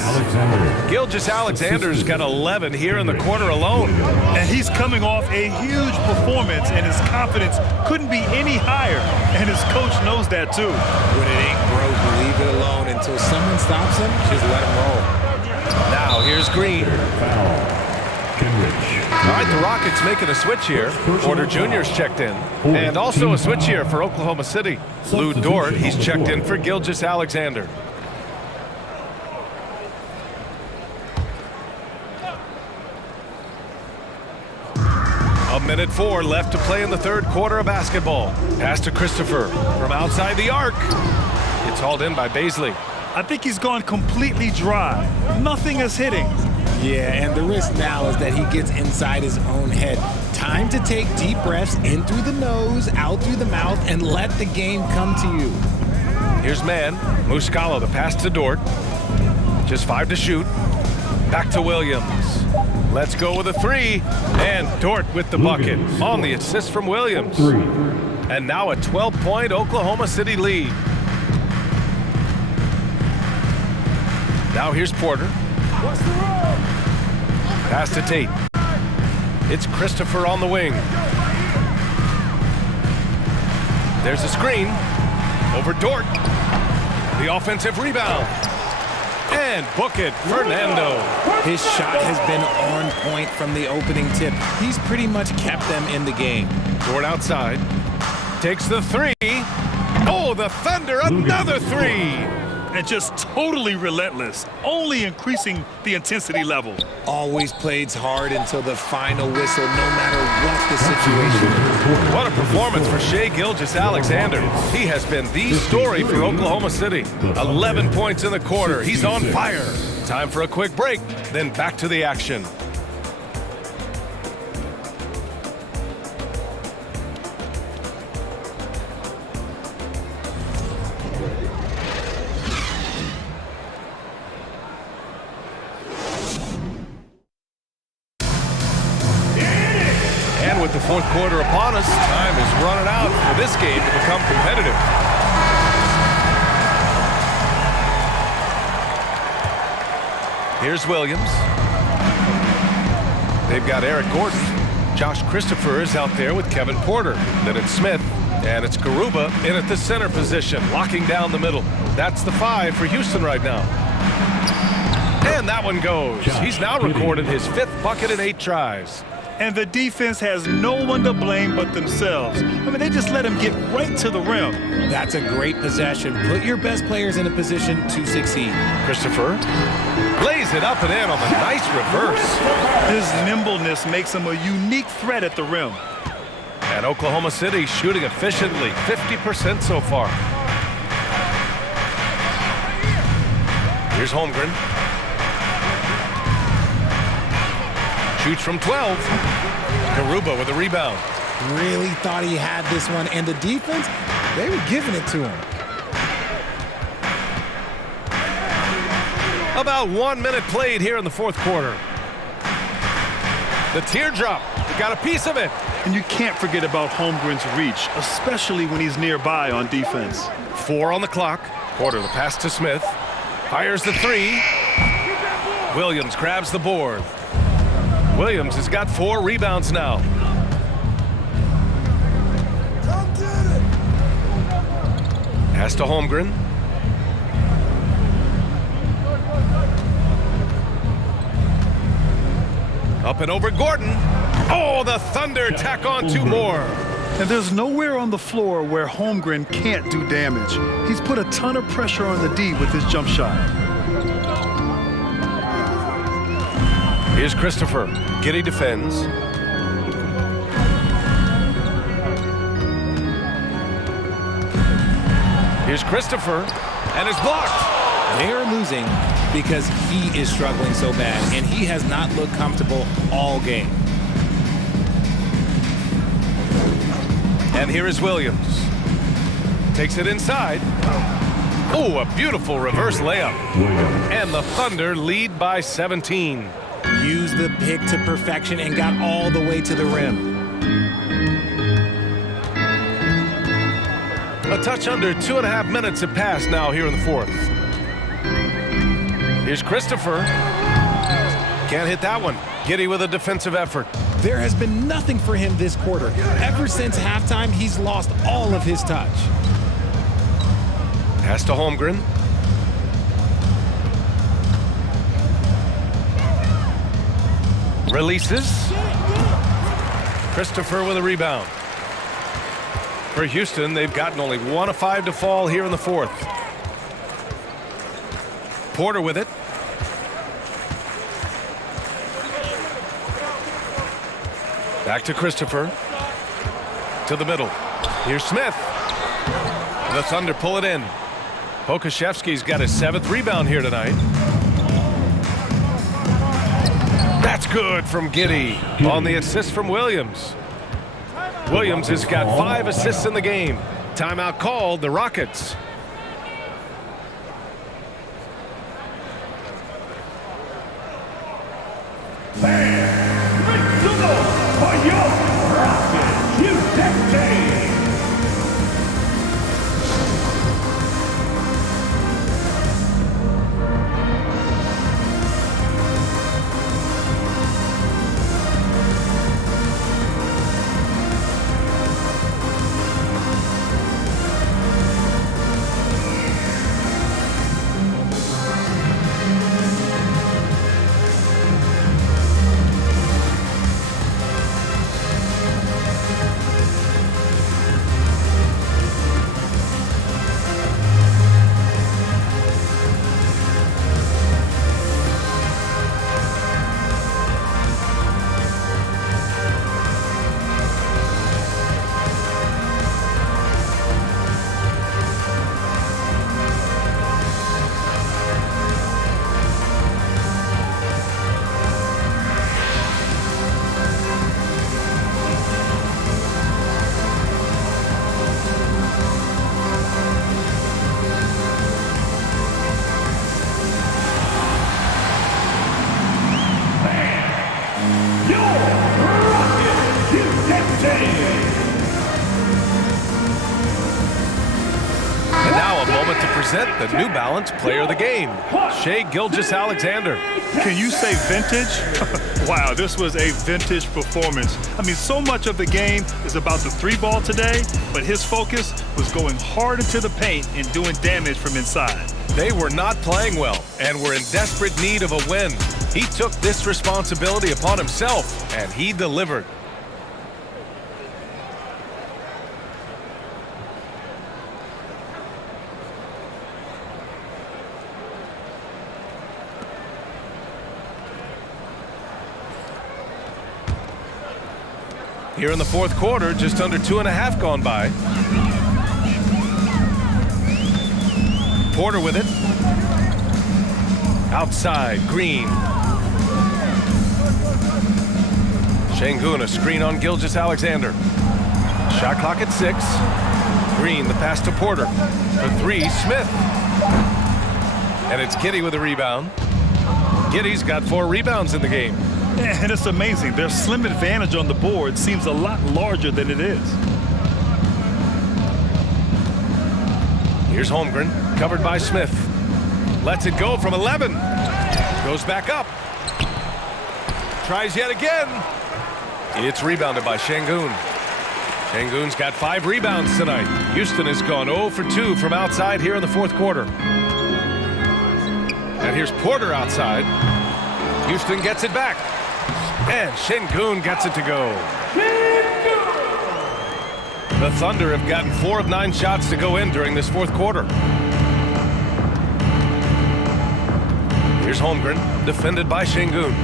Gilgeous-Alexander's got 11 here in the quarter alone. And he's coming off a huge performance, and his confidence couldn't be any higher. And his coach knows that too. When it ain't broke, leave it alone. Until someone stops him, just let him roll. Now here's Green. All right, the Rockets making a switch here. Porter Jr.'s checked in. And also a switch here for Oklahoma City. Lou Dort, he's checked in for Gilgeous-Alexander. A minute 4 left to play in the third quarter of basketball. Pass to Christopher from outside the arc. It's hauled in by Baisley. I think he's gone completely dry. Nothing is hitting. Yeah, and the risk now is that he gets inside his own head. Time to take deep breaths in through the nose, out through the mouth, and let the game come to you. Here's man. Muscala, the pass to Dort. Just 5 to shoot. Back to Williams. Let's go with a 3. And Dort with the bucket on the assist from Williams. And now a 12-point Oklahoma City lead. Now here's Porter. Pass to Tate. It's Christopher on the wing. There's a screen. Over Dort. The offensive rebound. And book it, Fernando. His shot has been on point from the opening tip. He's pretty much kept them in the game. Dort outside. Takes the 3. Oh, the Thunder, another 3. And just totally relentless, only increasing the intensity level. Always plays hard until the final whistle, no matter what the situation. What a performance for Shai Gilgeous-Alexander. He has been the story for Oklahoma City. 11 points in the quarter. He's on fire. Time for a quick break, then back to the action. With the fourth quarter upon us, time is running out for this game to become competitive. Here's Williams. They've got Eric Gordon. Josh Christopher is out there with Kevin Porter. Then it's Smith, and it's Garuba in at the center position, locking down the middle. That's the 5 for Houston right now. And that one goes. He's now recorded his 5th bucket in 8 tries. And the defense has no one to blame but themselves. I mean, they just let him get right to the rim. That's a great possession. Put your best players in a position to succeed. Christopher lays it up and in on the nice reverse. His nimbleness makes him a unique threat at the rim. And Oklahoma City shooting efficiently, 50% so far. Here's Holmgren. Shoots from 12. Garuba with a rebound. Really thought he had this one, and the defense, they were giving it to him. About 1 minute played here in the fourth quarter. The teardrop, got a piece of it. And you can't forget about Holmgren's reach, especially when he's nearby on defense. 4 on the clock. Porter the pass to Smith. Fires the 3. Williams grabs the board. Williams has got 4 rebounds now. Pass to Holmgren. Up and over Gordon. Oh, the Thunder tack on 2 more. And there's nowhere on the floor where Holmgren can't do damage. He's put a ton of pressure on the D with his jump shot. Here's Christopher. Giddy defends. Here's Christopher, and it's blocked. They are losing because he is struggling so bad, and he has not looked comfortable all game. And here is Williams. Takes it inside. Oh, a beautiful reverse layup. And the Thunder lead by 17. Used the pick to perfection and got all the way to the rim. A touch under 2.5 minutes have passed now here in the fourth. Here's Christopher. Can't hit that one. Giddy with a defensive effort. There has been nothing for him this quarter. Ever since halftime, he's lost all of his touch. Pass to Holmgren. Releases. Christopher with a rebound. For Houston, they've gotten only 1 of 5 to fall here in the fourth. Porter with it. Back to Christopher. To the middle. Here's Smith. The Thunder pull it in. Pokuševski's got his 7th rebound here tonight. That's good from Giddy on the assist from Williams. Williams has got 5 assists in the game. Timeout called, the Rockets. The New Balance Player of the Game, Shai Gilgeous-Alexander. Can you say vintage? Wow, this was a vintage performance. I mean, so much of the game is about the 3-ball today, but his focus was going hard into the paint and doing damage from inside. They were not playing well and were in desperate need of a win. He took this responsibility upon himself, and he delivered. Here in the fourth quarter, just under 2.5 gone by. Porter with it. Outside, Green. Şengün, a screen on Gilgeous-Alexander. Shot clock at 6. Green, the pass to Porter. For 3, Smith. And it's Giddy with a rebound. Giddy's got 4 rebounds in the game. And it's amazing. Their slim advantage on the board seems a lot larger than it is. Here's Holmgren, covered by Smith. Lets it go from 11. Goes back up. Tries yet again. It's rebounded by Şengün. Şengün's got 5 rebounds tonight. Houston has gone 0 for 2 from outside here in the fourth quarter. And here's Porter outside. Houston gets it back. And Şengün gets it to go. The Thunder have gotten 4 of 9 shots to go in during this fourth quarter. Here's Holmgren, defended by Şengün.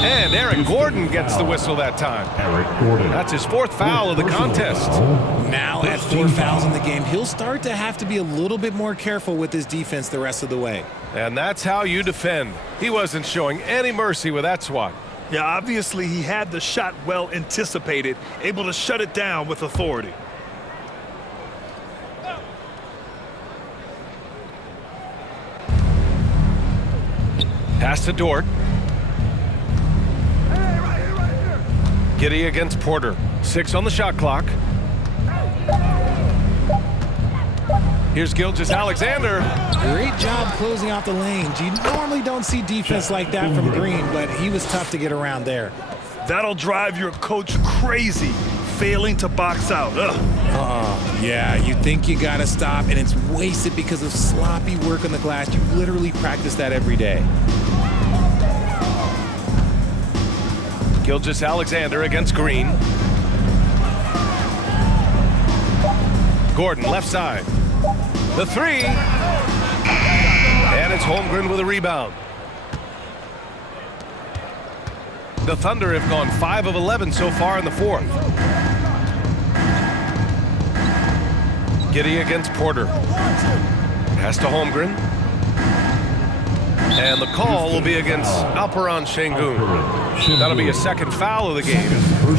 And Eric Gordon gets the whistle that time. Eric Gordon. That's his 4th foul of the contest. Now at 4 fouls in the game, he'll start to have to be a little bit more careful with his defense the rest of the way. And that's how you defend. He wasn't showing any mercy with that swat. Yeah, obviously he had the shot well anticipated, able to shut it down with authority. Pass to Dort. Giddy against Porter. 6 on the shot clock. Here's Gilgeous-Alexander. Great job closing out the lanes. You normally don't see defense like that from Green, but he was tough to get around there. That'll drive your coach crazy, failing to box out. Yeah, you think you gotta stop, and it's wasted because of sloppy work on the glass. You literally practice that every day. Gilgeous-Alexander against Green. Gordon, left side. The 3. And it's Holmgren with a rebound. The Thunder have gone 5 of 11 so far in the 4th. Giddy against Porter. Pass to Holmgren. And the call will be against Alperon Şengün. That'll be a 2nd foul of the game.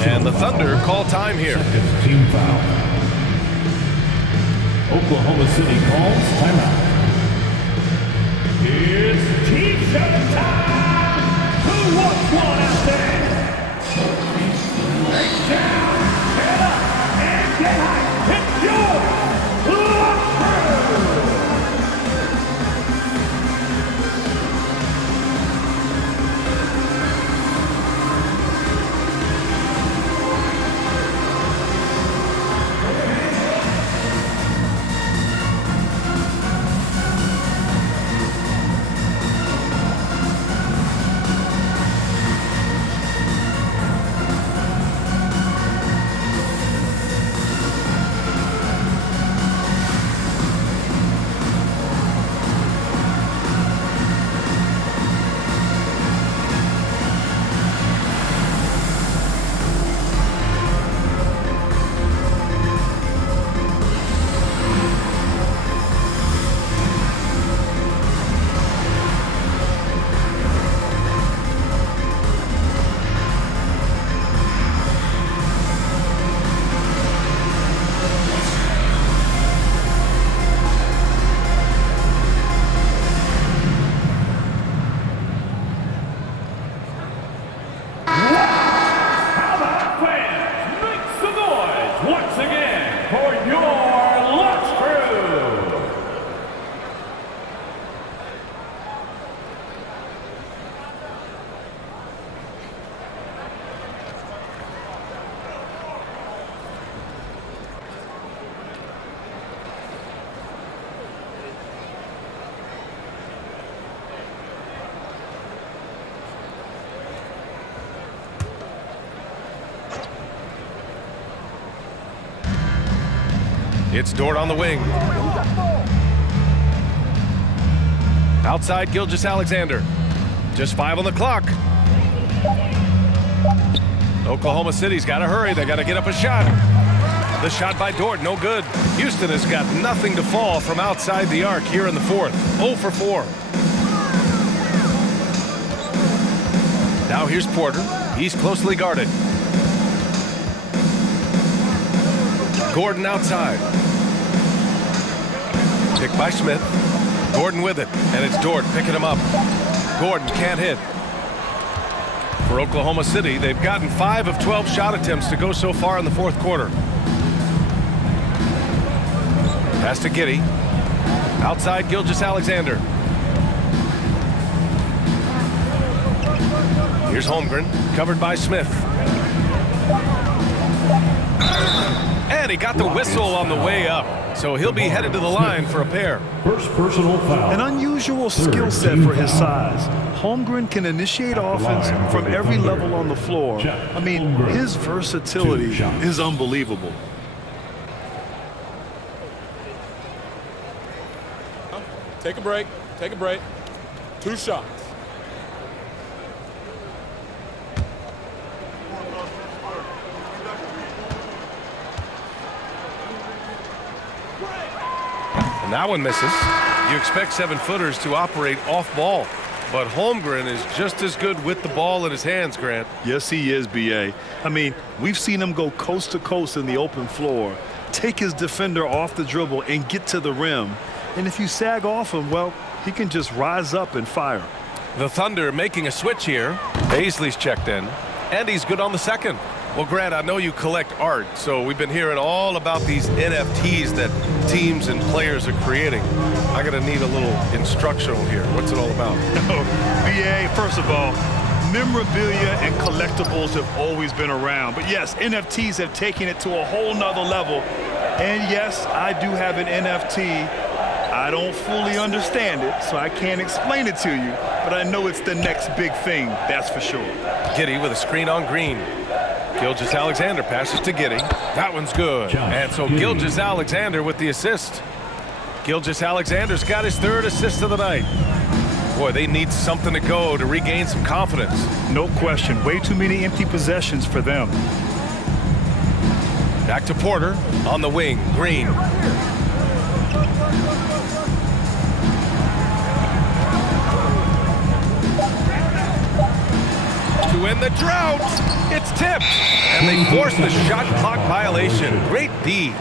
And the Thunder call time here. Team foul. Oklahoma City calls timeout. It's team shot time. Who wants one out there? Break down, head up, and get high. It's your Lock Crew. It's Dort on the wing. Outside Gilgeous-Alexander. Just 5 on the clock. Oklahoma City's got to hurry. They got to get up a shot. The shot by Dort, no good. Houston has got nothing to fall from outside the arc here in the 4th. 0 for 4. Now here's Porter. He's closely guarded. Gordon outside. Picked by Smith. Gordon with it, and it's Dort picking him up. Gordon can't hit. For Oklahoma City, they've gotten 5 of 12 shot attempts to go so far in the 4th quarter. Pass to Giddy. Outside Gilgeous-Alexander. Here's Holmgren, covered by Smith. And he got the whistle on the way up, so he'll be headed to the line for a pair. First personal foul. An unusual skill set for his size. Holmgren can initiate offense from every level on the floor. I mean, his versatility is unbelievable. Take a break. Take a break. 2 shots. And that one misses. You expect 7-footers to operate off ball, but Holmgren is just as good with the ball in his hands, Grant. Yes, he is, B.A. I mean, we've seen him go coast to coast in the open floor, take his defender off the dribble and get to the rim. And if you sag off him, well, he can just rise up and fire. The Thunder making a switch here. Paisley's checked in, and he's good on the second. Well, Grant, I know you collect art, so we've been hearing all about these NFTs that teams and players are creating. I'm going to need a little instructional here. What's it all about? B.A., first of all, memorabilia and collectibles have always been around. But yes, NFTs have taken it to a whole nother level. And yes, I do have an NFT. I don't fully understand it, so I can't explain it to you. But I know it's the next big thing, that's for sure. Giddy with a screen on Green. Gilgeous-Alexander passes to Giddy. That one's good. And so Gilgeous-Alexander with the assist. Gilgeous-Alexander's got his 3rd assist of the night. Boy, they need something to go to regain some confidence. No question. Way too many empty possessions for them. Back to Porter on the wing. Green. To end the drought. It's tipped. And they force the shot clock violation. Great D.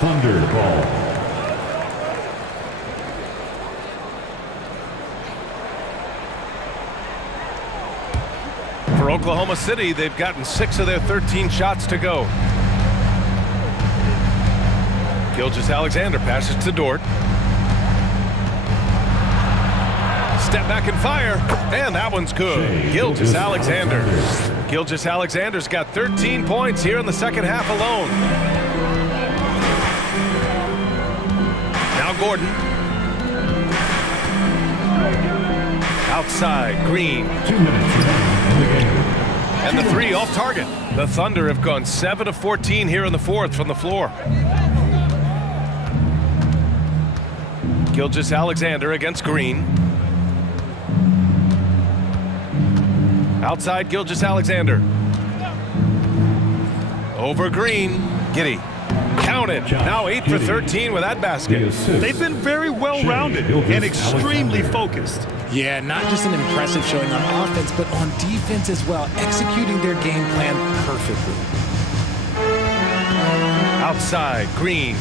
Thunder ball. For Oklahoma City, they've gotten 6 of their 13 shots to go. Gilgeous-Alexander passes to Dort. Step back and fire, and that one's good. Gilgeous-Alexander. Gilgeous-Alexander's got 13 points here in the second half alone. Now Gordon. Outside, Green. 2 minutes in the game. And the 3 off target. The Thunder have gone 7 of 14 here in the 4th from the floor. Gilgeous-Alexander against Green. Outside Gilgeous-Alexander. Over Green. Giddy. Counted. Now 8 for 13 with that basket. They've been very well-rounded and extremely focused. Yeah, not just an impressive showing on offense, but on defense as well, executing their game plan perfectly. Outside, Green.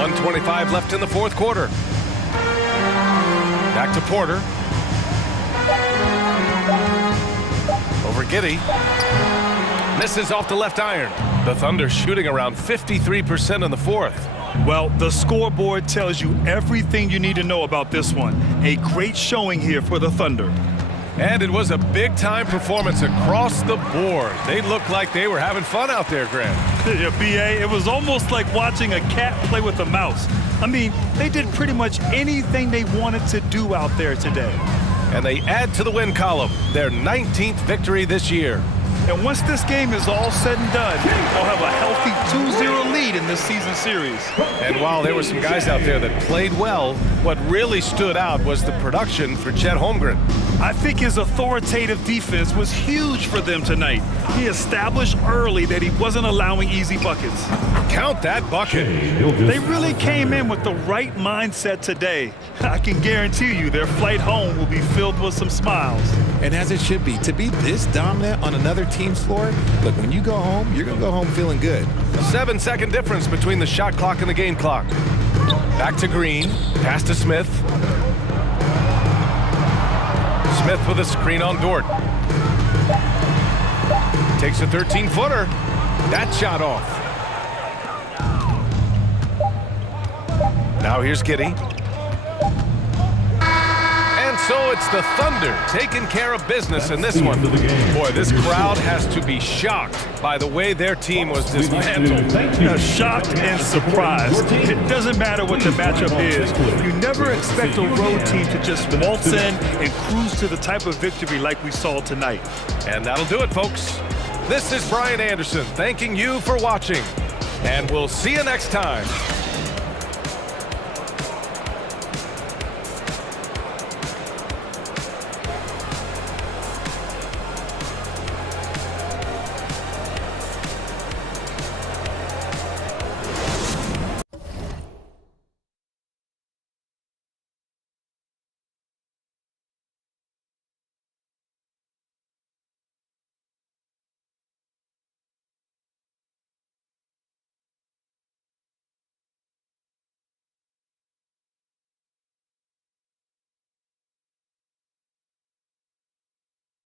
1:25 left in the 4th quarter. Back to Porter. Over Giddy. Misses off the left iron. The Thunder shooting around 53% in the 4th. Well, the scoreboard tells you everything you need to know about this one. A great showing here for the Thunder. And it was a big-time performance across the board. They looked like they were having fun out there, Grant. Yeah, B.A., it was almost like watching a cat play with a mouse. I mean, they did pretty much anything they wanted to do out there today. And they add to the win column, their 19th victory this year. And once this game is all said and done, they'll have a healthy 2-0 lead in this season series. And while there were some guys out there that played well, what really stood out was the production for Chet Holmgren. I think his authoritative defense was huge for them tonight. He established early that he wasn't allowing easy buckets. Count that bucket. They really came in with the right mindset today. I can guarantee you their flight home will be filled with some smiles. And as it should be, to be this dominant on another team's floor, look, when you go home, you're going to go home feeling good. 7-second difference between the shot clock and the game clock. Back to Green, pass to Smith. Smith with a screen on Dort. Takes a 13-footer. That shot off. Now here's Giddy. And so it's the Thunder taking care of business in this one. Boy, this crowd has to be shocked by the way their team was dismantled. Shocked and surprised. It doesn't matter what the matchup is. You never expect a road team to just waltz in and cruise to the type of victory like we saw tonight. And that'll do it, folks. This is Brian Anderson thanking you for watching. And we'll see you next time.